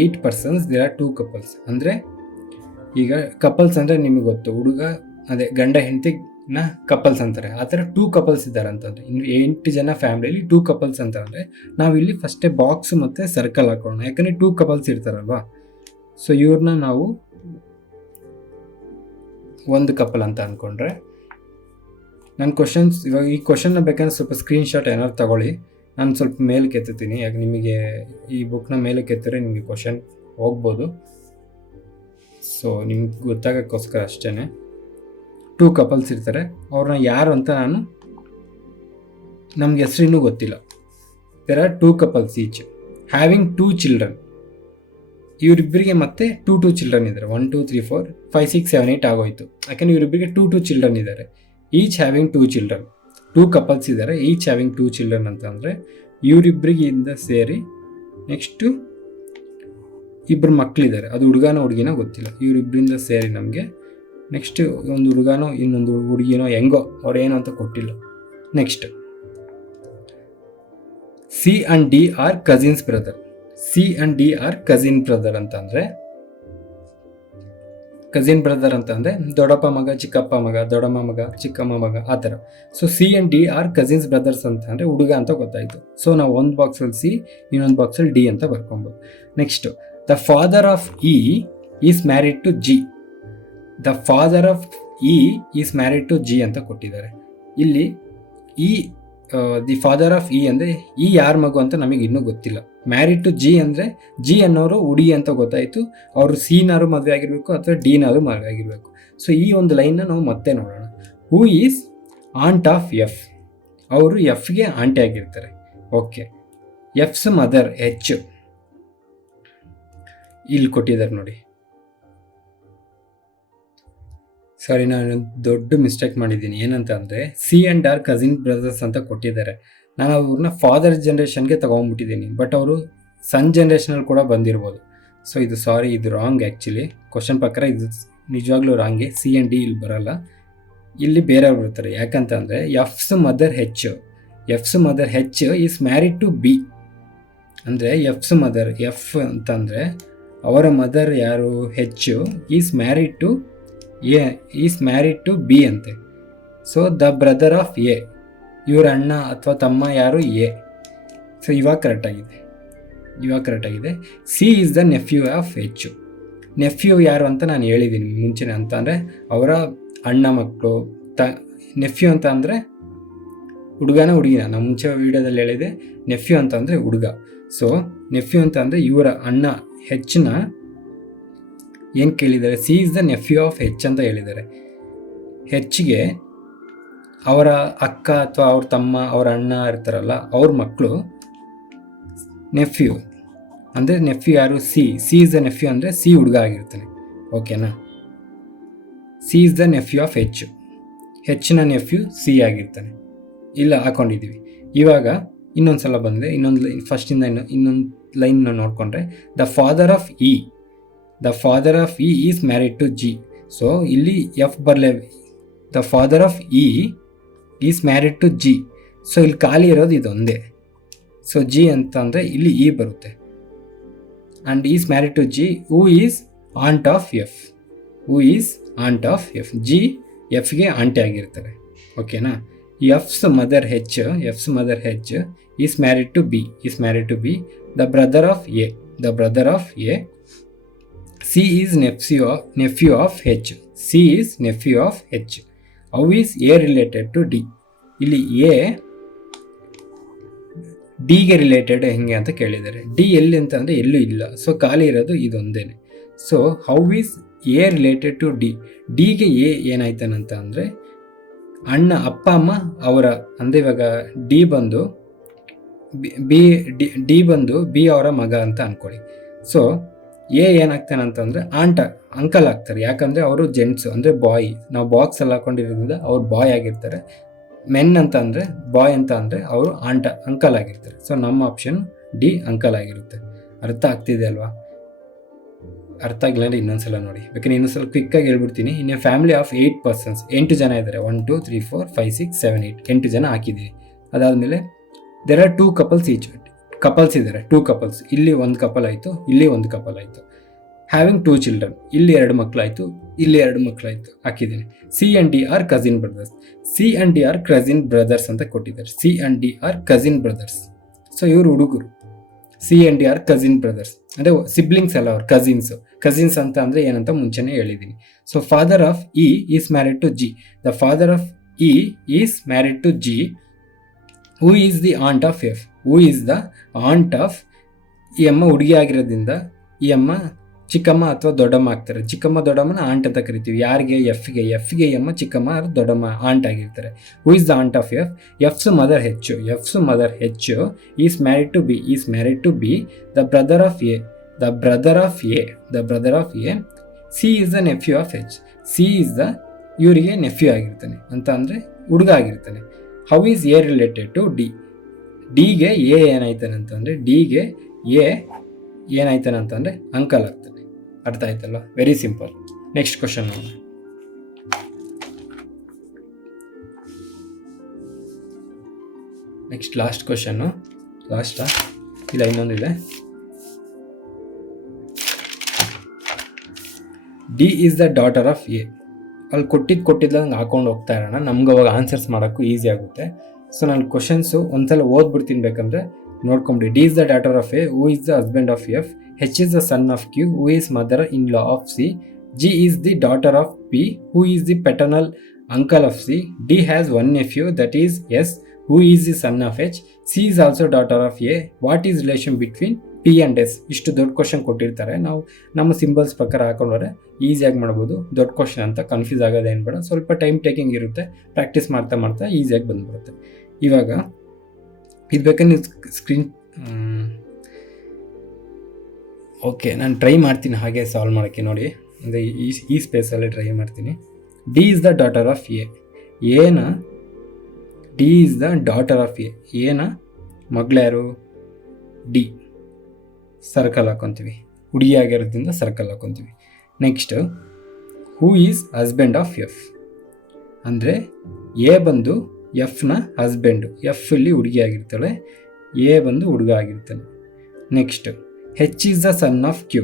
8 persons there are 2 couples. ಅಂದರೆ ಈಗ ಕಪಲ್ಸ್ ಅಂದರೆ ನಿಮಗೆ ಗೊತ್ತು, ಹುಡುಗ ಅದೇ ಗಂಡ ಹೆಂಡತಿನ ಕಪಲ್ಸ್ ಅಂತಾರೆ. ಆ ಥರ 2 couples ಇದ್ದಾರೆ ಅಂತಂದರೆ, ಇನ್ನು 8 ಜನ ಫ್ಯಾಮಿಲಿಯಲ್ಲಿ 2 couples ಅಂತ ಅಂದರೆ ನಾವು ಇಲ್ಲಿ ಫಸ್ಟೇ ಬಾಕ್ಸ್ ಮತ್ತು ಸರ್ಕಲ್ ಹಾಕೋಣ, ಯಾಕಂದರೆ 2 couples ಇರ್ತಾರಲ್ವಾ. ಸೊ ಇವ್ರನ್ನ ನಾವು ಒಂದು ಕಪಲ್ ಅಂತ ಅಂದ್ಕೊಂಡ್ರೆ, ನನ್ನ ಕ್ವಶನ್ಸ್ ಇವಾಗ ಈ ಕ್ವಶನ್ನ ಬೇಕಂದ್ರೆ ಸ್ವಲ್ಪ ಸ್ಕ್ರೀನ್ಶಾಟ್ ಏನಾದ್ರು ತಗೊಳ್ಳಿ. ನಾನು ಸ್ವಲ್ಪ ಮೇಲಕ್ಕೆ ಎತ್ತುತ್ತೀನಿ, ಯಾಕೆ ನಿಮಗೆ ಈ ಬುಕ್ನ ಮೇಲಕ್ಕೆ ಎತ್ತಿದ್ರೆ ನಿಮಗೆ ಕ್ವಶನ್ ಹೋಗ್ಬೋದು. ಸೊ ನಿಮ್ಗೆ ಗೊತ್ತಾಗೋಕ್ಕೋಸ್ಕರ ಅಷ್ಟೇ. 2 couples ಇರ್ತಾರೆ, ಅವ್ರನ್ನ ಯಾರು ಅಂತ ನಮ್ಗೆ ಹೆಸರು ಇನ್ನೂ ಗೊತ್ತಿಲ್ಲ. There are 2 couples each having 2 children. ಇವರಿಬ್ಬರಿಗೆ ಮತ್ತೆ 2 ಚಿಲ್ಡ್ರನ್ ಇದ್ದಾರೆ. 1 2 3 4 5 6 7 8 ಆಗೋಯ್ತು. ಯಾಕಂದರೆ ಇವರಿಬ್ಬರಿಗೆ 2 ಚಿಲ್ಡ್ರನ್ ಇದ್ದಾರೆ. Each having 2 children. 2 couples ಇದ್ದಾರೆ, ಈಚ್ ಹ್ಯಾವಿಂಗ್ 2 children ಅಂತ ಅಂದರೆ ಇವರಿಬ್ಬರಿಗಿಂದ ಸೇರಿ ನೆಕ್ಸ್ಟು ಇಬ್ಬರು ಮಕ್ಕಳಿದ್ದಾರೆ. ಅದು ಹುಡುಗನೋ ಹುಡುಗಿನೋ ಗೊತ್ತಿಲ್ಲ. ಇವರಿಬ್ಬರಿಂದ ಸೇರಿ ನಮಗೆ ನೆಕ್ಸ್ಟ್ ಒಂದು ಹುಡುಗನೋ ಇನ್ನೊಂದು ಹುಡುಗಿನೋ ಹೆಂಗೋ ಅವ್ರೇನು ಅಂತ ಕೊಟ್ಟಿಲ್ಲ. Next, C and D are cousins brother. C and D are cousin brother ಅಂತಂದರೆ ದೊಡ್ಡಪ್ಪ ಮಗ, ಚಿಕ್ಕಪ್ಪ ಮಗ, ದೊಡ್ಡಮ್ಮ ಮಗ, ಚಿಕ್ಕಮ್ಮ ಮಗ, ಆ ಥರ. So C and D are cousins brothers ಅಂತ ಅಂದರೆ ಹುಡುಗ ಅಂತ ಗೊತ್ತಾಯಿತು. ಸೊ ನಾವು ಒಂದು ಬಾಕ್ಸಲ್ಲಿ C, ಇನ್ನೊಂದು ಬಾಕ್ಸಲ್ಲಿ D ಅಂತ ಬರ್ಕೊಬೋದು. Next, the father of E is married to G. The father of E is married to G ಅಂತ ಕೊಟ್ಟಿದ್ದಾರೆ. ಇಲ್ಲಿ ದಿ ಫಾದರ್ ಆಫ್ E ಅಂದರೆ ಈ ಯಾರ ಮಗು ಅಂತ ನಮಗೆ ಇನ್ನೂ ಗೊತ್ತಿಲ್ಲ. ಮ್ಯಾರಿಡ್ ಟು G ಅಂದರೆ G ಅನ್ನೋರು ಹುಡುಗಿ ಅಂತ ಗೊತ್ತಾಯಿತು. ಅವರು C-ನಾರು ಮದುವೆ ಆಗಿರಬೇಕು ಅಥವಾ D-ನಾರು ಮದುವೆ ಆಗಿರಬೇಕು. ಸೊ ಈ ಒಂದು ಲೈನ್ನ ನಾವು ಮತ್ತೆ ನೋಡೋಣ. ಹೂ ಈಸ್ ಆಂಟ್ ಆಫ್ F. ಅವರು Fಗೆ ಆಂಟಿ ಆಗಿರ್ತಾರೆ. ಓಕೆ, F's ಮದರ್ H ಇಲ್ಲಿ ಕೊಟ್ಟಿದ್ದಾರೆ ನೋಡಿ. ಸಾರಿ, ನಾನು ದೊಡ್ಡ ಮಿಸ್ಟೇಕ್ ಮಾಡಿದ್ದೀನಿ. ಏನಂತ ಅಂದರೆ C and R cousin brothers ಅಂತ ಕೊಟ್ಟಿದ್ದಾರೆ. ನಾನು ಅವ್ರನ್ನ ಫಾದರ್ ಜನ್ರೇಷನ್ಗೆ ತೊಗೊಂಡ್ಬಿಟ್ಟಿದ್ದೀನಿ, ಬಟ್ ಅವರು ಸನ್ ಜನ್ರೇಷನಲ್ಲಿ ಕೂಡ ಬಂದಿರ್ಬೋದು. ಸೊ ಇದು ಇದು ರಾಂಗ್. ಆ್ಯಕ್ಚುಲಿ ಕ್ವಶನ್ ಪ್ರಕಾರ ಇದು ನಿಜವಾಗ್ಲೂ ರಾಂಗೆ. C and D ಇಲ್ಲಿ ಬರೋಲ್ಲ, ಇಲ್ಲಿ ಬೇರೆಯವ್ರು ಬರ್ತಾರೆ. ಯಾಕಂತಂದರೆ F's mother H is married to B. ಅಂದರೆ F's ಮದರ್ F ಅಂತಂದರೆ ಅವರ ಮದರ್ ಯಾರು H is married to B ಅಂತೆ. So the brother of A, ಇವರ ಅಣ್ಣ ಅಥವಾ ತಮ್ಮ ಯಾರು A. ಸೊ ಇವಾಗ ಕರೆಕ್ಟಾಗಿದೆ. C is the nephew of H. Nephew ಯಾರು ಅಂತ ನಾನು ಹೇಳಿದ್ದೀನಿ ಮುಂಚೆನೆ. ಅಂತ ಅಂದರೆ ಅವರ ಅಣ್ಣ ಮಕ್ಕಳು. ನೆಫ್ಯೂ ಅಂತ ಅಂದರೆ ಹುಡುಗನ ಹುಡುಗಿನ. ನಾನು ಮುಂಚೆ ವೀಡಿಯೋದಲ್ಲಿ ಹೇಳಿದೆ ನೆಫ್ಯೂ ಅಂತ ಅಂದರೆ ಹುಡುಗ. ಸೊ ನೆಫ್ಯೂ ಅಂತ ಅಂದರೆ ಇವರ ಅಣ್ಣ Hನ ಏನು ಕೇಳಿದ್ದಾರೆ, C is the nephew of H ಅಂತ ಹೇಳಿದ್ದಾರೆ. Hಗೆ ಅವರ ಅಕ್ಕ ಅಥವಾ ಅವ್ರ ತಮ್ಮ, ಅವರ ಅಣ್ಣ ಇರ್ತಾರಲ್ಲ, ಅವ್ರ ಮಕ್ಕಳು ನೆಫ್ಯೂ. ಅಂದರೆ ನೆಫ್ಯೂ ಯಾರು C ಈಸ್ ದ ನೆಫ್ಯೂ ಅಂದರೆ C ಹುಡುಗ ಆಗಿರ್ತಾನೆ. ಓಕೆನಾ? C is the nephew of Hನ ನೆಫ್ಯೂ C ಆಗಿರ್ತಾನೆ. ಇಲ್ಲ ಹಾಕೊಂಡಿದ್ದೀವಿ. ಇವಾಗ ಇನ್ನೊಂದು ಸಲ ಬಂದರೆ ಫಸ್ಟಿಂದ ಇನ್ನೊಂದು ಲೈನ್ ನೋಡಿಕೊಂಡ್ರೆ, the father of E is married to G. So ಇಲ್ಲಿ F ಬರಲೇ, the father of E is married to G. So ಇಲ್ಲಿ ಖಾಲಿ ಇರೋದು ಇದೊಂದೇ. ಸೊ G ಅಂತ ಅಂದರೆ ಇಲ್ಲಿ E ಬರುತ್ತೆ. And is married to G, who is aunt of F. G Fಗೆ ಆಂಟಿ ಆಗಿರ್ತಾರೆ. ಓಕೆನಾ? F's mother H is married to B. The brother of A, C is nephew of H. How is A related to D? ಇಲ್ಲಿ A ಡಿಗೆ related ಹೆಂಗೆ ಅಂತ ಕೇಳಿದ್ದಾರೆ. D ಎಲ್ಲಿ ಅಂತಂದರೆ ಎಲ್ಲೂ ಇಲ್ಲ, ಸೊ ಖಾಲಿ ಇರೋದು ಇದೊಂದೇನೆ. So how is A related to D? ಡಿಗೆ ಎ ಏನಾಯ್ತಾನಂತ ಅಂದರೆ ಅಣ್ಣ ಅಪ್ಪ ಅಮ್ಮ ಅವರ, ಅಂದರೆ ಇವಾಗ ಡಿ ಬಂದು ಡಿ ಬಂದು ಬಿ ಅವರ ಮಗ ಅಂತ ಅಂದ್ಕೊಳ್ಳಿ. ಸೊ ಎ ಏನಾಗ್ತಾನೆ ಅಂತಂದರೆ ಅಂಕಲ್ ಆಗ್ತಾರೆ, ಯಾಕಂದರೆ ಅವರು ಜೆಂಟ್ಸು ಅಂದರೆ ಬಾಯ್. ನಾವು ಬಾಕ್ಸಲ್ಲಿ ಹಾಕೊಂಡಿರೋದ್ರಿಂದ ಅವ್ರು ಬಾಯ್ ಆಗಿರ್ತಾರೆ. ಮೆನ್ ಅಂತ ಅಂದರೆ ಬಾಯ್ ಅಂತ ಅಂದರೆ ಅವರು ಅಂಕಲ್ ಆಗಿರ್ತಾರೆ. ಸೊ ನಮ್ಮ ಆಪ್ಷನ್ ಡಿ ಅಂಕಲ್ ಆಗಿರುತ್ತೆ. ಅರ್ಥ ಆಗ್ತಿದೆ ಅಲ್ವಾ? ಅರ್ಥ ಆಗಿಲ್ಲ ಅಂದರೆ ಇನ್ನೊಂದ್ಸಲ ನೋಡಿ, ಬೇಕಾದ್ರೆ ಇನ್ನೊಂದ್ಸಲ ಕ್ವಿಕ್ಕಾಗಿ ಹೇಳ್ಬಿಡ್ತೀನಿ. ಇನ್ನು ಫ್ಯಾಮಿಲಿ ಆಫ್ 8 ಪರ್ಸನ್ಸ್, 8 ಜನ ಇದ್ದಾರೆ. 1 2 3 4 5 6 7 8 8 ಜನ ಹಾಕಿದ್ದೀವಿ. ಅದಾದಮೇಲೆ there are 2 couples each. Couples ಇದ್ದಾರೆ, 2 ಕಪಲ್ಸ್. ಇಲ್ಲಿ ಒಂದು ಕಪಲ್ ಆಯಿತು, ಇಲ್ಲಿ ಒಂದು ಕಪಲ್ ಆಯಿತು. ಹ್ಯಾವಿಂಗ್ 2 ಚಿಲ್ಡ್ರನ್, ಇಲ್ಲಿ 2 ಮಕ್ಕಳಾಯಿತು, ಇಲ್ಲಿ 2 ಮಕ್ಕಳಾಯಿತು ಹಾಕಿದ್ದೀನಿ. C and D are cousin brothers. C and D are cousin brothers ಅಂತ ಕೊಟ್ಟಿದ್ದಾರೆ. C and D are cousin brothers. So ಇವರು ಹುಡುಗರು. C and D are cousin brothers ಅಂದರೆ ಸಿಬ್ಲಿಂಗ್ಸ್ ಅಲ್ಲ, ಅವ್ರು ಕಸಿನ್ಸ್ ಅಂತ ಅಂದರೆ ಏನಂತ ಮುಂಚೆನೇ ಹೇಳಿದ್ದೀನಿ. So father of E is married to G. The father of E is married to G. Who is the aunt of F? Who is the aunt of? ಈ ಅಮ್ಮ ಹುಡುಗಿ ಆಗಿರೋದ್ರಿಂದ ಈ ಅಮ್ಮ ಚಿಕ್ಕಮ್ಮ ಅಥವಾ ದೊಡ್ಡಮ್ಮ ಆಗ್ತಾರೆ. ಚಿಕ್ಕಮ್ಮ ದೊಡ್ಡಮ್ಮನ ಆಂಟ್ ಅಂತ ಕರಿತೀವಿ. ಯಾರಿಗೆ? ಎಫ್ಗೆ ಈ ಅಮ್ಮ ಚಿಕ್ಕಮ್ಮ ದೊಡ್ಡಮ್ಮ ಆಂಟ್ ಆಗಿರ್ತಾರೆ. Who is the aunt of F? F's mother H is married to B. The brother of A C is the nephew of H. C is the ಇವರಿಗೆ ನೆಫ್ಯೂ ಆಗಿರ್ತಾನೆ ಅಂತ ಅಂದರೆ ಹುಡುಗ ಆಗಿರ್ತಾನೆ. How is A related to D? ಡಿಗೆ A ಏನಾಯ್ತಾನೆ ಅಂತಂದರೆ ಏನಾಯ್ತಾನಂತಂದರೆ ಅಂಕಲ್ ಆಗ್ತಾನೆ. ಅರ್ಥ ಆಯ್ತಲ್ಲ? Very simple. ನೆಕ್ಸ್ಟ್ ಕ್ವಶನ್ ನೋಡೋಣ. Next last question. ಇಲ್ಲ ಇನ್ನೊಂದಿದೆ. D is the daughter of A. ಅಲ್ಲಿ ಕೊಟ್ಟಿದ್ದಂಗೆ ಹಾಕೊಂಡು ಹೋಗ್ತಾ ಇರೋಣ, ನಮ್ಗೆ ಅವಾಗ ಆನ್ಸರ್ಸ್ ಮಾಡೋಕ್ಕೂ ಈಸಿ ಆಗುತ್ತೆ. ಸೊ ನಾನು ಕ್ವಶನ್ಸು ಒಂದ್ಸಲ ಓದ್ಬಿಡ್ತೀನಿ, ಬೇಕಂದರೆ ನೋಡ್ಕೊಂಬಿಡಿ. D is the daughter of A. Who is the husband of F? H is the son of Q. Who is mother-in-law of C? G is the daughter of P. Who is the paternal uncle of C? D has one nephew, that is S. Who is the son of H? C is also daughter of A. What is relation between P and S? ಇಷ್ಟು ದೊಡ್ಡ question ಕೊಟ್ಟಿರ್ತಾರೆ. ನಾವು ನಮ್ಮ symbols ಪ್ರಕಾರ ಹಾಕೊಂಡ್ರೆ ಈಸಿಯಾಗಿ ಮಾಡ್ಬೋದು. ದೊಡ್ಡ ಕ್ವಶನ್ ಅಂತ ಕನ್ಫ್ಯೂಸ್ ಆಗೋದೇನು ಬೇಡ. ಸ್ವಲ್ಪ ಟೈಮ್ ಟೇಕಿಂಗ್ ಇರುತ್ತೆ, ಪ್ರಾಕ್ಟೀಸ್ ಮಾಡ್ತಾ ಈಸಿಯಾಗಿ ಬಂದ್ಬಿಡುತ್ತೆ. ಇವಾಗ ಇದು ಬೇಕಾದ್ರೆ ನೀವು ಸ್ಕ್ರೀನ್ ಓಕೆ, ನಾನು ಟ್ರೈ ಮಾಡ್ತೀನಿ ಹಾಗೆ ಸಾಲ್ವ್ ಮಾಡೋಕ್ಕೆ. ನೋಡಿ, ಅಂದರೆ ಈ ಸ್ಪೇಸಲ್ಲಿ ಟ್ರೈ ಮಾಡ್ತೀನಿ. D is the daughter of A. D is the daughter of A. ಏನ ಮಗಳಾರು? ಡಿ. ಸರ್ಕಲ್ ಹಾಕೊತೀವಿ, ಹುಡುಗಿ ಆಗಿರೋದ್ರಿಂದ ಸರ್ಕಲ್ ಹಾಕೊತೀವಿ. Next, who is husband of F? ಅಂದರೆ ಎ ಬಂದು ಎಫ್ನ ಹಸ್ಬೆಂಡು. ಎಫ್ ಇಲ್ಲಿ ಹುಡುಗಿ ಆಗಿರ್ತಾಳೆ, ಎ ಬಂದು ಹುಡುಗ ಆಗಿರ್ತಾನೆ. Next, H is the son of Q.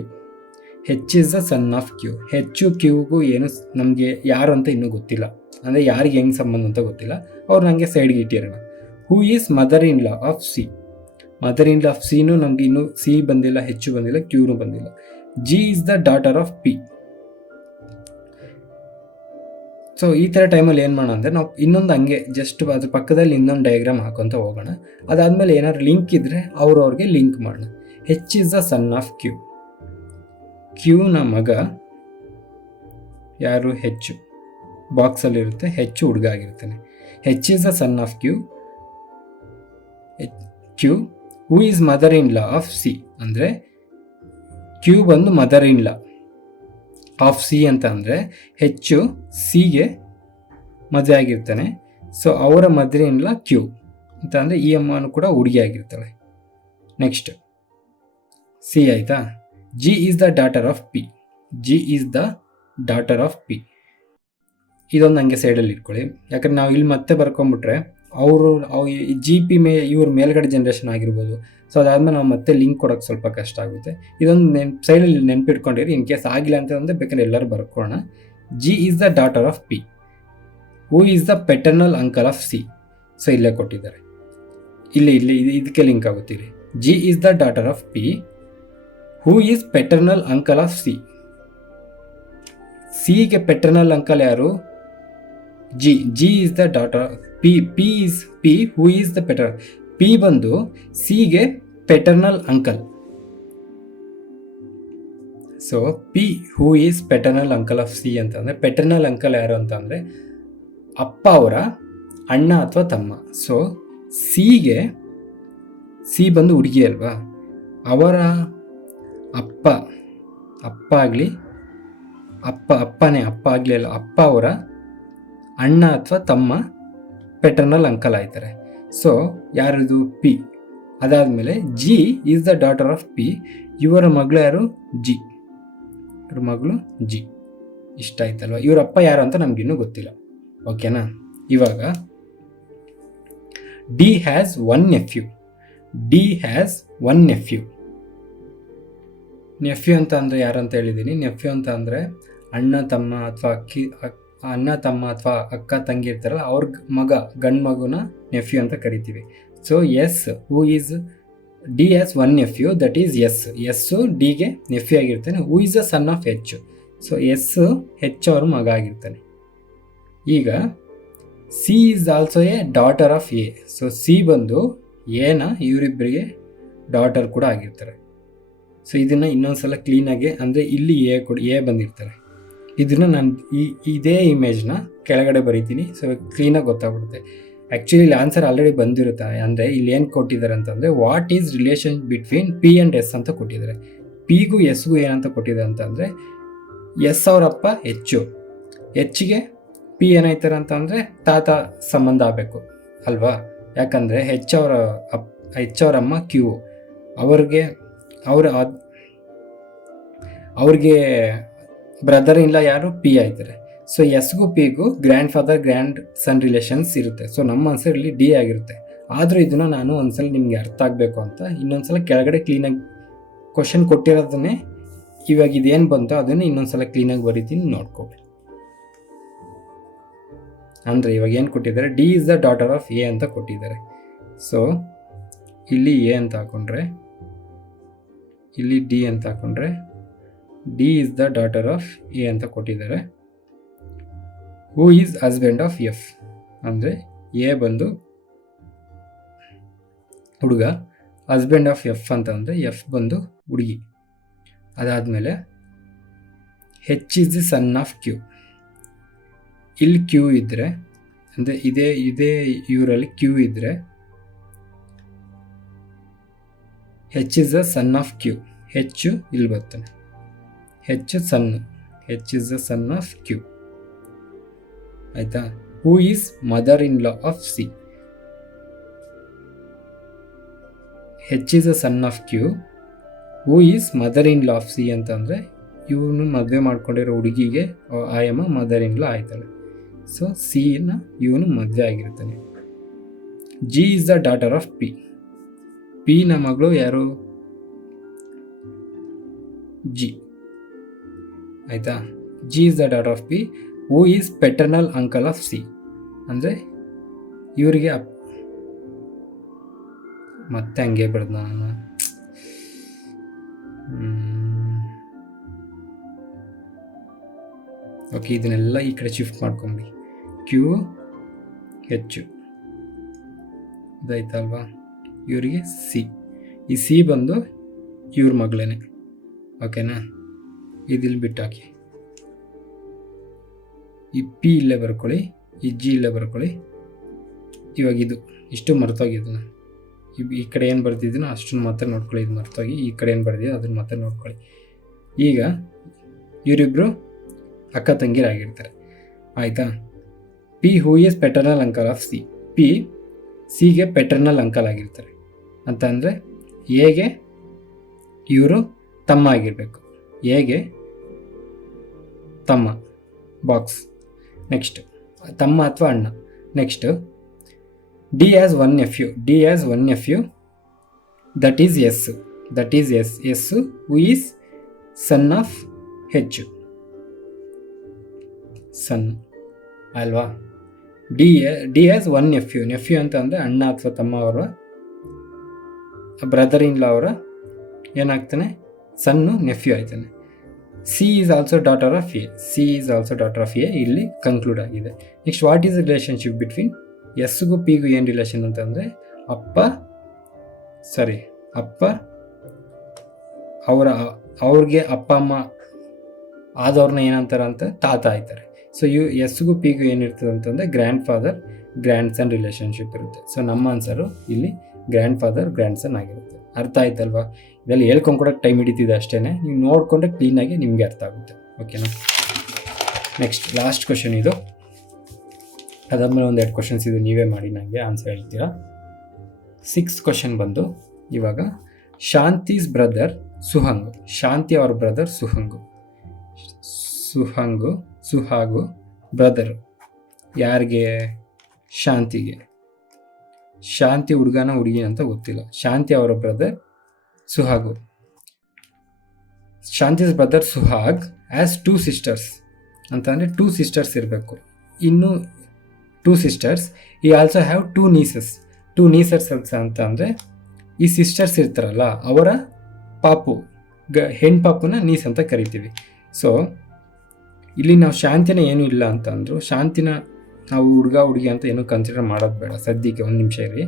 H ಕ್ಯೂಗೂ ಏನು ನಮಗೆ ಯಾರು ಅಂತ ಇನ್ನೂ ಗೊತ್ತಿಲ್ಲ, ಅಂದರೆ ಯಾರಿಗೆ ಹೆಂಗೆ ಸಂಬಂಧ ಅಂತ ಗೊತ್ತಿಲ್ಲ. ಅವ್ರು ನನಗೆ ಸೈಡ್ಗೆ ಇಟ್ಟಿರೋಣ. Who is mother in law of C? ಸಿನೂ ನಮಗೆ ಇನ್ನೂ ಸಿ ಬಂದಿಲ್ಲ, ಹೆಚ್ಚು ಬಂದಿಲ್ಲ, ಕ್ಯೂನು ಬಂದಿಲ್ಲ. G is the daughter of P. So ಈ ಥರ ಟೈಮಲ್ಲಿ ಏನು ಮಾಡೋಣ ಅಂದರೆ ನಾವು ಇನ್ನೊಂದು ಹಂಗೆ ಜಸ್ಟ್ ಅದ್ರ ಪಕ್ಕದಲ್ಲಿ ಇನ್ನೊಂದು ಡಯಾಗ್ರಾಮ್ ಹಾಕೊತ ಹೋಗೋಣ. ಅದಾದಮೇಲೆ ಏನಾದ್ರು ಲಿಂಕ್ ಇದ್ದರೆ ಅವ್ರಿಗೆ ಲಿಂಕ್ ಮಾಡೋಣ. H is the son of Q. ಕ್ಯೂನ ಮಗ ಯಾರು? ಹೆಚ್ಚು. ಬಾಕ್ಸಲ್ಲಿರುತ್ತೆ, ಹೆಚ್ಚು ಹುಡುಗ ಆಗಿರ್ತಾನೆ. H is the son of Q. Who is mother in law of C? ಅಂದರೆ ಕ್ಯೂ ಬಂದು mother in law of C ಅಂತ ಅಂದರೆ ಹೆಚ್ಚು ಸಿಗೆ ಮದುವೆ ಆಗಿರ್ತಾನೆ. ಸೊ ಅವರ ಮದರ್ ಇನ್ ಲಾ ಕ್ಯೂ ಅಂತ ಅಂದರೆ ಈ ಅಮ್ಮನೂ ಕೂಡ ಹುಡುಗಿ ಆಗಿರ್ತಾಳೆ. ನೆಕ್ಸ್ಟ್ ಸಿ ಆಯಿತಾ. G is the daughter of P. ಇದೊಂದು ಹಂಗೆ ಸೈಡಲ್ಲಿ ಇಟ್ಕೊಳ್ಳಿ, ಯಾಕಂದ್ರೆ ನಾವು ಇಲ್ಲಿ ಮತ್ತೆ ಬರ್ಕೊಂಬಿಟ್ರೆ ಅವರು ಜಿ ಪಿ ಇವ್ರ ಮೇಲ್ಗಡೆ ಜನ್ರೇಷನ್ ಆಗಿರ್ಬೋದು. ಸೊ ಅದಾದ್ಮೇಲೆ ನಾವು ಮತ್ತೆ ಲಿಂಕ್ ಕೊಡೋಕ್ಕೆ ಸ್ವಲ್ಪ ಕಷ್ಟ ಆಗುತ್ತೆ. ಇದೊಂದು ಸೈಡಲ್ಲಿ ನೆನ್ಪಿಟ್ಕೊಂಡಿರಿ. ಇನ್ ಕೇಸ್ ಆಗಿಲ್ಲ ಅಂತಂದರೆ ಬೇಕಾದ್ರೆ ಎಲ್ಲರೂ ಬರ್ಕೊಳ್ಳೋಣ. G is the daughter of P. Who is the paternal uncle of C? So ಇಲ್ಲೇ ಕೊಟ್ಟಿದ್ದಾರೆ, ಇಲ್ಲಿ ಇದಕ್ಕೆ ಲಿಂಕ್ ಆಗುತ್ತೆ. ಇಲ್ಲಿ G is the daughter of P. Who is paternal uncle of C? ಸಿಗೆ ಪೆಟರ್ನಲ್ ಅಂಕಲ್ ಯಾರು? G is the daughter. P is P. Who is the P ಬಂದು ಸಿಗೆ paternal uncle. So P who is paternal uncle of C ಅಂತಂದರೆ, paternal uncle ಯಾರು ಅಂತಂದರೆ ಅಪ್ಪ ಅವರ ಅಣ್ಣ ಅಥವಾ ತಮ್ಮ. ಸೊ ಸಿಗೆ, ಸಿ ಬಂದು ಹುಡುಗಿ ಅಲ್ವಾ, ಅವರ ಅಪ್ಪ ಆಗಲಿ, ಅಪ್ಪನೇ ಅಪ್ಪ ಆಗಲಿ ಅಲ್ಲ, ಅಪ್ಪ ಅವರ ಅಣ್ಣ ಅಥವಾ ತಮ್ಮ ಪೆಟರ್ನಲ್ ಅಂಕಲ್ ಆಯ್ತಾರೆ. ಸೊ ಯಾರಿದು? ಪಿ. ಅದಾದಮೇಲೆ G is the daughter of P. ಇವರ ಮಗಳು ಯಾರು? ಜಿ. ಇವ್ರ ಮಗಳು ಜಿ. ಇಷ್ಟ ಆಯ್ತಲ್ವ? ಇವರ ಅಪ್ಪ ಯಾರು ಅಂತ ನಮಗಿನ್ನೂ ಗೊತ್ತಿಲ್ಲ. ಓಕೆನಾ? ಇವಾಗ D has one nephew. D has one nephew. Nephew ಅಂತ ಅಂದರೆ ಯಾರು ಅಂತ ಹೇಳಿದ್ದೀನಿ. ನೆಫ್ಯೂ ಅಂತ ಅಂದರೆ ಅಣ್ಣ ತಮ್ಮ ಅಥವಾ ಅಕ್ಕ ತಂಗಿ ಇರ್ತಾರಲ್ಲ, ಅವ್ರ ಮಗ, ಗಂಡು ಮಗುನ ನೆಫ್ಯೂ ಅಂತ ಕರಿತೀವಿ. So S who is D has one nephew, that is S. S ಡಿಗೆ ನೆಫ್ಯೂ ಆಗಿರ್ತಾನೆ. Who is a son of H. So S H ಅವ್ರ ಮಗ ಆಗಿರ್ತಾನೆ. ಈಗ C is also a daughter of A. So C ಬಂದು ಎನ ಇವರಿಬ್ಬರಿಗೆ daughter ಕೂಡ ಆಗಿರ್ತಾರೆ. ಸೊ ಇದನ್ನು ಇನ್ನೊಂದ್ಸಲ ಕ್ಲೀನಾಗಿ, ಅಂದರೆ ಇಲ್ಲಿ ಎ ಬಂದಿರ್ತಾರೆ. ಇದನ್ನು ನಾನು ಇದೇ ಇಮೇಜ್ನ ಕೆಳಗಡೆ ಬರೀತೀನಿ. ಸೊ ಕ್ಲೀನಾಗಿ ಗೊತ್ತಾಗ್ಬಿಡುತ್ತೆ. ಆ್ಯಕ್ಚುಲಿ ಇಲ್ಲಿ ಆನ್ಸರ್ ಆಲ್ರೆಡಿ ಬಂದಿರುತ್ತೆ. ಅಂದರೆ ಇಲ್ಲಿ ಏನು ಕೊಟ್ಟಿದ್ದಾರೆ ಅಂತಂದರೆ, what is relation between P and S ಅಂತ ಕೊಟ್ಟಿದ್ದಾರೆ. ಪಿಗೂ ಎಸ್ಗೂ ಏನಂತ ಕೊಟ್ಟಿದ್ದಾರೆ ಅಂತಂದರೆ, ಎಸ್ ಅವರಪ್ಪ ಹೆಚ್ಚು, ಹೆಚ್ಚಿಗೆ ಪಿ ಏನಾಯ್ತಾರೆ ಅಂತ ಅಂದರೆ ತಾತ ಸಂಬಂಧ ಆಗಬೇಕು ಅಲ್ವಾ? ಯಾಕಂದರೆ ಹೆಚ್ಚವರಮ್ಮ ಕ್ಯೂ, ಅವ್ರಿಗೆ ಬ್ರದರ್ ಇಲ್ಲ ಯಾರು? ಪಿ ಆಯ್ತಾರೆ. ಸೊ ಎಸ್ಗೂ ಪಿಗೂ grandfather grandson relations ಇರುತ್ತೆ. ಸೊ ನಮ್ಮ ಆನ್ಸರ್ ಇಲ್ಲಿ ಡಿ ಆಗಿರುತ್ತೆ. ಆದರೂ ಇದನ್ನು ನಾನು ಒಂದ್ಸಲ ನಿಮಗೆ ಅರ್ಥ ಆಗಬೇಕು ಅಂತ ಇನ್ನೊಂದ್ಸಲ ಕೆಳಗಡೆ ಕ್ಲೀನಾಗಿ ಕ್ವಶನ್ ಕೊಟ್ಟಿರೋದನ್ನೇ, ಇವಾಗ ಇದೇನು ಬಂತೋ ಅದನ್ನು ಇನ್ನೊಂದ್ಸಲ ಕ್ಲೀನಾಗಿ ಬರೀತೀನಿ, ನೋಡ್ಕೊಳ್ಳಿ. ಅಂದರೆ ಇವಾಗ ಏನು ಕೊಟ್ಟಿದ್ದಾರೆ? D is the daughter of A ಅಂತ ಕೊಟ್ಟಿದ್ದಾರೆ. ಸೊ ಇಲ್ಲಿ ಎ ಅಂತ ಹಾಕೊಂಡ್ರೆ, ಇಲ್ಲಿ ಡಿ ಅಂತ ಹಾಕೊಂಡ್ರೆ, D is the daughter of A ಅಂತ ಕೊಟ್ಟಿದ್ದಾರೆ. ಹೂ ಈಸ್ ಹಸ್ಬೆಂಡ್ ಆಫ್ ಎಫ್. ಅಂದರೆ ಎ ಬಂದು ಹುಡುಗ, ಹಸ್ಬೆಂಡ್ ಆಫ್ ಎಫ್ ಅಂತ ಅಂದರೆ ಎಫ್ ಬಂದು ಹುಡುಗಿ. ಅದಾದಮೇಲೆ H is the son of Q. ಇಲ್ಲಿ ಕ್ಯೂ ಇದ್ದರೆ, ಅಂದರೆ ಇದೇ ಇವರಲ್ಲಿ ಕ್ಯೂ ಇದ್ದರೆ, H is the son of Q. H ಇಲ್ಲಿ ಬರ್ತಾನೆ, H son, H is the son of Q. ಆಯಿತಾ? Who is mother in law of C. H is the son of Q. Who is mother in law of C ಅಂತ ಅಂದರೆ, ಇವನು ಮದುವೆ ಮಾಡ್ಕೊಂಡಿರೋ ಹುಡುಗಿಗೆ ಆಯಮ್ಮ mother in law ಆಯ್ತಾಳೆ. So ಸಿನ ಇವನು ಮದುವೆ ಆಗಿರ್ತಾನೆ. G is the daughter of P. ಪಿನ ಮಗಳು ಯಾರು? ಜಿ. ಆಯಿತಾ? G is the daughter of P. Who is paternal uncle of C. ಅಂದರೆ ಇವರಿಗೆ ಮತ್ತೆ ಹಂಗೆ ಬರ್ದು ನಾನು. ಓಕೆ, ಇದನ್ನೆಲ್ಲ ಈ ಕಡೆ ಶಿಫ್ಟ್ ಮಾಡ್ಕೊಂಬಿಡಿ. ಕ್ಯೂ ಹೆಚ್ಚು ಇದಾಯ್ತಲ್ವಾ? ಇವರಿಗೆ ಸಿ. ಈ ಸಿ ಬಂದು ಇವ್ರ ಮಗಳೇನೆ. ಓಕೆನಾ? ಇದಿಲ್ಲಿ ಬಿಟ್ಟಾಕಿ. ಈ ಪಿ ಇಲ್ಲೇ ಬರ್ಕೊಳ್ಳಿ, ಈ ಜಿ ಇಲ್ಲೇ ಬರ್ಕೊಳ್ಳಿ. ಇವಾಗ ಇಷ್ಟು ಮರ್ತೋಗಿದ್ದು ನಾನು. ಈ ಕಡೆ ಏನು ಬರ್ತಿದ್ದೀನೋ ಅಷ್ಟನ್ನು ಮಾತ್ರ ನೋಡ್ಕೊಳ್ಳಿ. ಇದು ಮರ್ತೋಗಿ ಈ ಕಡೆ ಏನು ಬರ್ದಿದೆ ಅದನ್ನು ಮಾತ್ರ ನೋಡ್ಕೊಳ್ಳಿ. ಈಗ ಇವರಿಬ್ಬರು ಅಕ್ಕ ತಂಗಿರಾಗಿರ್ತಾರೆ. ಆಯಿತಾ? P who is paternal uncle of C. P ಸಿಗೆ ಪೆಟರ್ನಲ್ ಅಂಕಲ್ ಆಗಿರ್ತಾರೆ ಅಂತ ಅಂದರೆ, ಎಗೆ ಇವರು ತಮ್ಮ ಆಗಿರಬೇಕು. ಎಗೆ ತಮ್ಮ ಬಾಕ್ಸ್. ನೆಕ್ಸ್ಟ್ ತಮ್ಮ ಅಥವಾ ಅಣ್ಣ. Next D has one nephew. D has one nephew, that is S. That is S. S who is son of H, son ಅಲ್ವಾ? D has one nephew. Nephew ಅಂತ ಅಂದರೆ ಅಣ್ಣ ಅಥವಾ ತಮ್ಮ ಅವರ ಬ್ರದರ್ ಇನ್ ಲಾ ಅವರ ಏನಾಗ್ತಾನೆ? ಸನ್ನು ನೆಫ್ಯೂ ಆಯ್ತಾನೆ. C is also daughter of A. C is also daughter of A ಇಲ್ಲಿ ಕನ್ಕ್ಲೂಡ್ ಆಗಿದೆ. Next, what is the relationship between ಎಸ್ಗೂ ಪಿಗೂ ಏನು ರಿಲೇಷನ್ ಅಂತಂದರೆ, ಅವ್ರಿಗೆ ಅಪ್ಪ ಅಮ್ಮ ಆದವ್ರನ್ನ ಏನಂತಾರೆ ಅಂತ ತಾತ ಆಯ್ತಾರೆ. ಸೊ ಎಸ್ಗೂ ಪಿಗೂ ಏನಿರ್ತದೆ ಅಂತಂದರೆ ಗ್ರ್ಯಾಂಡ್ ಫಾದರ್ ಗ್ರ್ಯಾಂಡ್ ಸನ್ ರಿಲೇಷನ್ಶಿಪ್ ಇರುತ್ತೆ. ಸೊ ನಮ್ಮ ಆನ್ಸರು ಇಲ್ಲಿ ಗ್ರ್ಯಾಂಡ್ ಫಾದರ್ ಗ್ರ್ಯಾಂಡ್ ಸನ್ ಆಗಿರುತ್ತೆ. ಅರ್ಥ ಆಯ್ತಲ್ವಾ? ಇದೆಲ್ಲ ಹೇಳ್ಕೊಂಡ್ಕೊಡಕ್ಕೆ ಟೈಮ್ ಹಿಡಿತಿದೆ ಅಷ್ಟೇ, ನೀವು ನೋಡಿಕೊಂಡ್ರೆ ಕ್ಲೀನಾಗಿ ನಿಮಗೆ ಅರ್ಥ ಆಗುತ್ತೆ. ಓಕೆನಾ? ನೆಕ್ಸ್ಟ್ ಲಾಸ್ಟ್ ಕ್ವಶನ್ ಇದು. ಅದಾದಮೇಲೆ 2 ಕ್ವಶನ್ಸ್ ಇದು, ನೀವೇ ಮಾಡಿ ನನಗೆ ಆನ್ಸರ್ ಹೇಳ್ತೀರಾ. 6th ಕ್ವಶನ್ ಬಂದು ಇವಾಗ ಶಾಂತಿಸ್ ಬ್ರದರ್ ಸುಹಂಗು. ಶಾಂತಿ ಅವ್ರ ಬ್ರದರ್ ಸುಹಾಗು ಬ್ರದರ್ ಯಾರಿಗೆ? ಶಾಂತಿಗೆ. ಶಾಂತಿ ಹುಡುಗನ ಹುಡುಗಿ ಅಂತ ಗೊತ್ತಿಲ್ಲ. ಶಾಂತಿ ಅವರ brother Suhag. Shanti's brother Suhag as 2 sisters ಅಂತಂದರೆ 2 ಸಿಸ್ಟರ್ಸ್ ಇರಬೇಕು. ಇನ್ನು 2 ಸಿಸ್ಟರ್ಸ್. ಈ ಆಲ್ಸೋ ಹ್ಯಾವ್ 2 ನೀಸಸ್. 2 ನೀಸರ್ಸ್ ಅಂತ ಅಂದರೆ ಈ ಸಿಸ್ಟರ್ಸ್ ಇರ್ತಾರಲ್ಲ ಅವರ ಪಾಪು, ಹೆಣ್ಣು ಪಾಪುನ ನೀಸ್ ಅಂತ ಕರಿತೀವಿ. ಸೊ ಇಲ್ಲಿ ನಾವು ಶಾಂತಿನ ಏನೂ ಇಲ್ಲ ಅಂತ ಅಂದರು. ಶಾಂತಿನ ನಾವು ಹುಡುಗ ಹುಡುಗಿ ಅಂತ ಏನೂ ಕನ್ಸಿಡರ್ ಮಾಡೋದು ಬೇಡ ಸದ್ಯಕ್ಕೆ. 1 ನಿಮಿಷ ಇರಿ.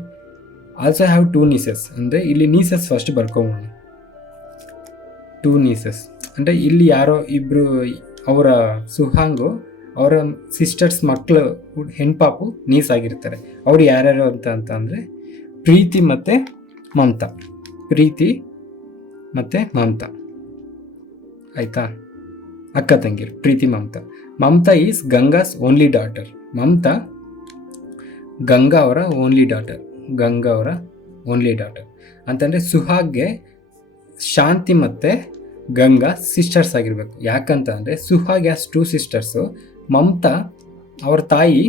ಆಲ್ಸೋ ಹ್ಯಾವ್ 2 ನೀಸಸ್ ಅಂದರೆ ಇಲ್ಲಿ ನೀಸಸ್ ಫಸ್ಟ್ ಬರ್ಕೊಂಬೋಣ. 2 ನೀಸಸ್ ಅಂದರೆ ಇಲ್ಲಿ ಯಾರೋ ಇಬ್ಬರು ಅವರ ಸುಹಾಂಗು ಅವರ ಸಿಸ್ಟರ್ಸ್ ಮಕ್ಕಳು ಹೆಣ್ಪಾಪು ನೀಸ್ ಆಗಿರ್ತಾರೆ. ಅವ್ರು ಯಾರ್ಯಾರು ಅಂತ ಅಂದರೆ ಪ್ರೀತಿ ಮತ್ತು ಮಮತಾ. ಆಯಿತಾ? ಅಕ್ಕ ತಂಗಿರು Preeti Mamata is Ganga's only daughter. Mamata Ganga ಅವರ ಓನ್ಲಿ ಡಾಟರ್ ಅಂತಂದರೆ ಸುಹಾಗ್ಗೆ ಶಾಂತಿ ಮತ್ತು ಗಂಗಾ ಸಿಸ್ಟರ್ಸ್ ಆಗಿರಬೇಕು. ಯಾಕಂತ ಅಂದರೆ ಸುಹಾಗ್ ಹ್ಯಾಸ್ 2 ಸಿಸ್ಟರ್ಸು. ಮಮತಾ ಅವ್ರ ತಾಯಿ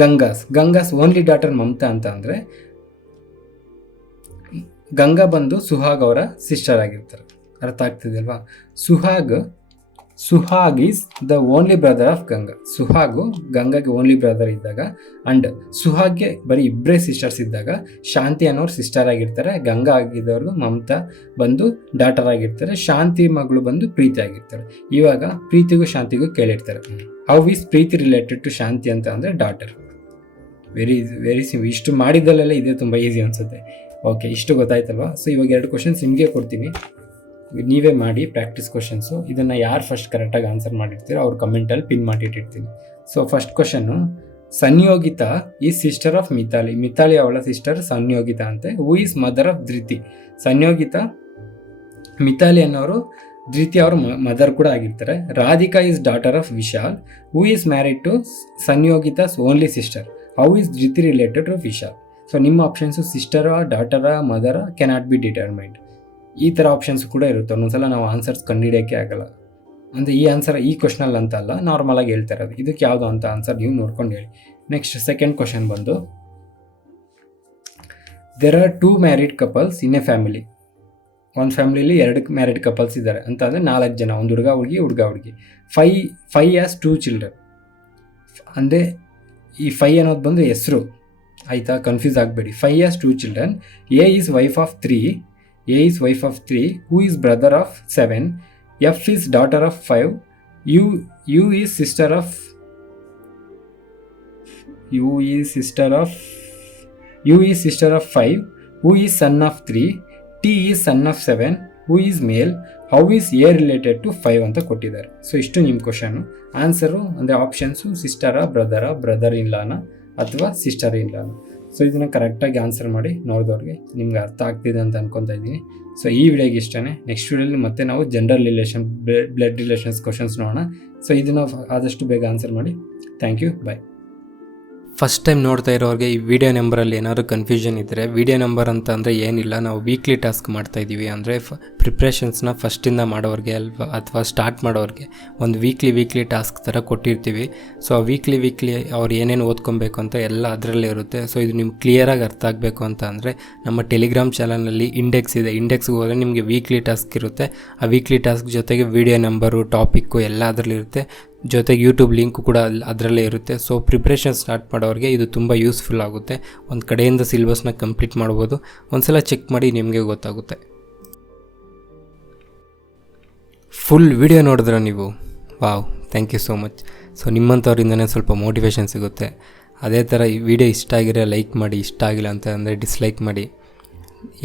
ಗಂಗಾಸ್ ಓನ್ಲಿ ಡಾಟರ್ ಮಮತಾ ಅಂತ ಅಂದರೆ ಗಂಗಾ ಬಂದು ಸುಹಾಗ್ ಅವರ ಸಿಸ್ಟರ್ ಆಗಿರ್ತಾರೆ. ಅರ್ಥ ಆಗ್ತಿದೆಯಲ್ವಾ? Suhag is the only brother of Ganga. Suhag ಗಂಗಾಗೆ ಓನ್ಲಿ ಬ್ರದರ್ ಇದ್ದಾಗ ಅಂಡ್ ಸುಹಾಗ್ಗೆ ಬರೀ ಇಬ್ಬರೇ ಸಿಸ್ಟರ್ಸ್ ಇದ್ದಾಗ ಶಾಂತಿ ಅನ್ನೋರು ಸಿಸ್ಟರ್ ಆಗಿರ್ತಾರೆ. ಗಂಗಾ ಆಗಿದ್ದವ್ರಿಗೂ ಮಮತಾ ಬಂದು ಡಾಟರ್ ಆಗಿರ್ತಾರೆ. ಶಾಂತಿ ಮಗಳು ಬಂದು ಪ್ರೀತಿ ಆಗಿರ್ತಾರೆ. ಇವಾಗ ಪ್ರೀತಿಗೂ ಶಾಂತಿಗೂ ಕೇಳಿರ್ತಾರೆ, how is Preeti related to Shanti ಅಂತ ಅಂದರೆ ಡಾಟರ್. Very simple. ಇಷ್ಟು ಮಾಡಿದ್ದಲ್ಲೆಲ್ಲ ಇದೇ ತುಂಬ ಈಸಿ ಅನಿಸುತ್ತೆ. ಓಕೆ, ಇಷ್ಟು ಗೊತ್ತಾಯ್ತಲ್ವಾ? ಸೊ ಇವಾಗ 2 ಕ್ವಶನ್ಸ್ ನಿಮಗೆ ಕೊಡ್ತೀನಿ, ನೀವೇ ಮಾಡಿ ಪ್ರಾಕ್ಟೀಸ್ ಕ್ವಶನ್ಸು. ಇದನ್ನು ಯಾರು ಫಸ್ಟ್ ಕರೆಕ್ಟಾಗಿ ಆನ್ಸರ್ ಮಾಡಿರ್ತೀರೋ ಅವ್ರ ಕಮೆಂಟಲ್ಲಿ ಪಿನ್ ಮಾಡಿಟ್ಟಿರ್ತೀನಿ. So first question, Sanyogita is sister of Mitali ಅವಳ ಸಿಸ್ಟರ್ ಸಂಯೋಗಿತ ಅಂತೆ. ಹೂ is mother of Dhriti. ಸಂಯೋಗಿತ Mitali ಅನ್ನೋರು ಧೃತಿ ಅವ್ರ ಮದರ್ ಕೂಡ ಆಗಿರ್ತಾರೆ. Radhika is daughter of Vishal. Who is married to Sanyogita's only sister. How is Dhriti related to Vishal? So ನಿಮ್ಮ ಆಪ್ಷನ್ಸು ಸಿಸ್ಟರಾ, ಡಾಟರಾ, ಮದರಾ ಕೆನಾಟ್ ಬಿ ಡಿಟರ್ಮೈನ್ಡ್. ಈ ಥರ ಆಪ್ಷನ್ಸ್ ಕೂಡ ಇರುತ್ತೆ. ಒಂದೊಂದ್ಸಲ ನಾವು ಆನ್ಸರ್ಸ್ ಕಂಡುಹಿಡಿಯೋಕ್ಕೆ ಆಗಲ್ಲ. ಅಂದರೆ ಈ ಆನ್ಸರ್ ಈ ಕ್ವಶನಲ್ಲಿ ಅಂತ ಅಲ್ಲ, ನಾರ್ಮಲಾಗಿ ಹೇಳ್ತಾ ಇರೋದು. ಇದಕ್ಕೆ ಯಾವುದು ಅಂತ ಆನ್ಸರ್ ನೀವು ನೋಡ್ಕೊಂಡು ಹೇಳಿ. ನೆಕ್ಸ್ಟ್ ಸೆಕೆಂಡ್ ಕ್ವಶನ್ ಬಂದು, there are 2 married couples in a family. ಒಂದು ಫ್ಯಾಮಿಲಿಲಿ 2 ಮ್ಯಾರಿಡ್ ಕಪಲ್ಸ್ ಇದ್ದಾರೆ ಅಂತ ಅಂದರೆ 4 ಜನ, ಒಂದು ಹುಡುಗ ಹುಡುಗಿ. 5 ಹ್ಯಾಸ್ 2 ಚಿಲ್ಡ್ರನ್. ಅಂದರೆ ಈ 5 ಅನ್ನೋದು ಬಂದು ಹೆಸರು, ಆಯಿತಾ? ಕನ್ಫ್ಯೂಸ್ ಆಗಬೇಡಿ. 5 has 2 children. A is wife of 3, who is brother of 7, F is daughter of 5, U is sister of 5, who is son of 3, T is son of 7, who is male, how is A related to 5 ಅಂತ ಕೊಟ್ಟಿದ್ದಾರೆ. So ಇಷ್ಟು ನಿಮ್ಮ question. Answer ಅಂದರೆ options ಸಿಸ್ಟರಾ, brother in ಲಾನ ಅಥವಾ sister ಇನ್ ಲಾನ. So ಇದನ್ನು ಕರೆಕ್ಟಾಗಿ ಆನ್ಸರ್ ಮಾಡಿ ನೋಡಿದವ್ರಿಗೆ ನಿಮ್ಗೆ ಅರ್ಥ ಆಗ್ತಿದೆ ಅಂತ ಅನ್ಕೊತಾ ಇದ್ದೀನಿ. ಸೊ ಈ ವಿಡಿಯೋಗೆ ಇಷ್ಟೇ. ನೆಕ್ಸ್ಟ್ ವಿಡಿಯೋಲಿ ಮತ್ತೆ ನಾವು general relation, blood relations questions ನೋಡೋಣ. ಸೊ ಇದನ್ನು ಆದಷ್ಟು ಬೇಗ ಆನ್ಸರ್ ಮಾಡಿ. Thank you, bye. First time ನೋಡ್ತಾ ಇರೋರಿಗೆ ಈ ವಿಡಿಯೋ ನಂಬರಲ್ಲಿ ಏನಾದರೂ ಕನ್ಫ್ಯೂಷನ್ ಇದ್ದರೆ, ವಿಡಿಯೋ ನಂಬರ್ ಅಂತ ಅಂದರೆ ಏನಿಲ್ಲ, ನಾವು ವೀಕ್ಲಿ ಟಾಸ್ಕ್ ಮಾಡ್ತಾಯಿದ್ದೀವಿ. ಅಂದರೆ ಪ್ರಿಪ್ರೇಷನ್ಸ್ನ ಫಸ್ಟಿಂದ ಮಾಡೋರಿಗೆ ಅಥವಾ ಸ್ಟಾರ್ಟ್ ಮಾಡೋರಿಗೆ ಒಂದು ವೀಕ್ಲಿ ಟಾಸ್ಕ್ ಥರ ಕೊಟ್ಟಿರ್ತೀವಿ. ಸೊ ಆ ವೀಕ್ಲಿ ಅವ್ರು ಏನೇನು ಓದ್ಕೊಬೇಕು ಅಂತ ಎಲ್ಲ ಅದರಲ್ಲೇ ಇರುತ್ತೆ. ಸೊ ಇದು ನಿಮ್ಗೆ ಕ್ಲಿಯರಾಗಿ ಅರ್ಥ ಆಗಬೇಕು ಅಂತ ಅಂದರೆ ನಮ್ಮ ಟೆಲಿಗ್ರಾಮ್ ಚಾನಲ್ನಲ್ಲಿ ಇಂಡೆಕ್ಸ್ ಇದೆ. ಇಂಡೆಕ್ಸ್ಗೆ ಹೋದರೆ ನಿಮಗೆ ವೀಕ್ಲಿ ಟಾಸ್ಕ್ ಇರುತ್ತೆ. ಆ ವೀಕ್ಲಿ ಟಾಸ್ಕ್ ಜೊತೆಗೆ ವಿಡಿಯೋ ನಂಬರು, ಟಾಪಿಕ್ಕು ಎಲ್ಲ ಅದರಲ್ಲಿರುತ್ತೆ. ಜೊತೆಗೆ ಯೂಟ್ಯೂಬ್ ಲಿಂಕು ಕೂಡ ಅದರಲ್ಲೇ ಇರುತ್ತೆ. ಸೊ ಪ್ರಿಪ್ರೇಷನ್ ಸ್ಟಾರ್ಟ್ ಮಾಡೋರಿಗೆ ಇದು ತುಂಬ ಯೂಸ್ಫುಲ್ ಆಗುತ್ತೆ. ಒಂದು ಕಡೆಯಿಂದ ಸಿಲೆಬಸ್ನ ಕಂಪ್ಲೀಟ್ ಮಾಡ್ಬೋದು. ಒಂದ್ಸಲ ಚೆಕ್ ಮಾಡಿ ನಿಮಗೆ ಗೊತ್ತಾಗುತ್ತೆ. ಫುಲ್ ವಿಡಿಯೋ ನೋಡಿದ್ರೆ ನೀವು, wow, thank you so much. So ನಿಮ್ಮಂಥವ್ರಿಂದನೇ ಸ್ವಲ್ಪ ಮೋಟಿವೇಶನ್ ಸಿಗುತ್ತೆ. ಅದೇ ಥರ ಈ ವಿಡಿಯೋ ಇಷ್ಟ ಆಗಿರೋ ಲೈಕ್ ಮಾಡಿ, ಇಷ್ಟ ಆಗಿಲ್ಲ ಅಂತ ಅಂದರೆ ಡಿಸ್ಲೈಕ್ ಮಾಡಿ.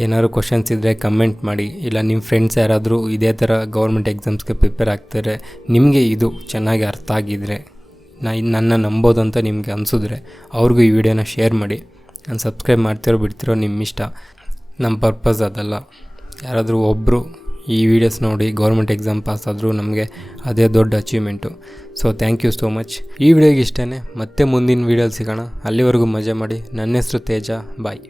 ಏನಾದ್ರು ಕ್ವಶನ್ಸ್ ಇದ್ದರೆ ಕಮೆಂಟ್ ಮಾಡಿ. ಇಲ್ಲ ನಿಮ್ಮ ಫ್ರೆಂಡ್ಸ್ ಯಾರಾದರೂ ಇದೇ ಥರ ಗೌರ್ಮೆಂಟ್ ಎಕ್ಸಾಮ್ಸ್ಗೆ ಪ್ರಿಪೇರ್ ಆಗ್ತಾರೆ, ನಿಮಗೆ ಇದು ಚೆನ್ನಾಗಿ ಅರ್ಥ ಆಗಿದ್ದರೆ, ನನ್ನ ನಂಬೋದು ಅಂತ ನಿಮಗೆ ಅನಿಸಿದ್ರೆ ಅವ್ರಿಗೂ ಈ ವಿಡಿಯೋನ ಶೇರ್ ಮಾಡಿ. ನಾನು ಸಬ್ಸ್ಕ್ರೈಬ್ ಮಾಡ್ತಿರೋ ಬಿಡ್ತಿರೋ ನಿಮ್ಮ ಇಷ್ಟ. ನಮ್ಮ ಪರ್ಪಸ್ ಅದಲ್ಲ. ಯಾರಾದರೂ ಒಬ್ಬರು ಈ ವಿಡಿಯೋಸ್ ನೋಡಿ ಗೌರ್ಮೆಂಟ್ ಎಕ್ಸಾಮ್ ಪಾಸ್ ಆದರೂ ನಮಗೆ ಅದೇ ದೊಡ್ಡ achievement. So thank you so much. ಈ ವಿಡಿಯೋಗೆ ಇಷ್ಟೇ. ಮತ್ತೆ ಮುಂದಿನ ವೀಡಿಯೋಲಿ ಸಿಗೋಣ. ಅಲ್ಲಿವರೆಗೂ ಮಜಾ ಮಾಡಿ. ನನ್ನ ಹೆಸರು ತೇಜ. ಬಾಯ್.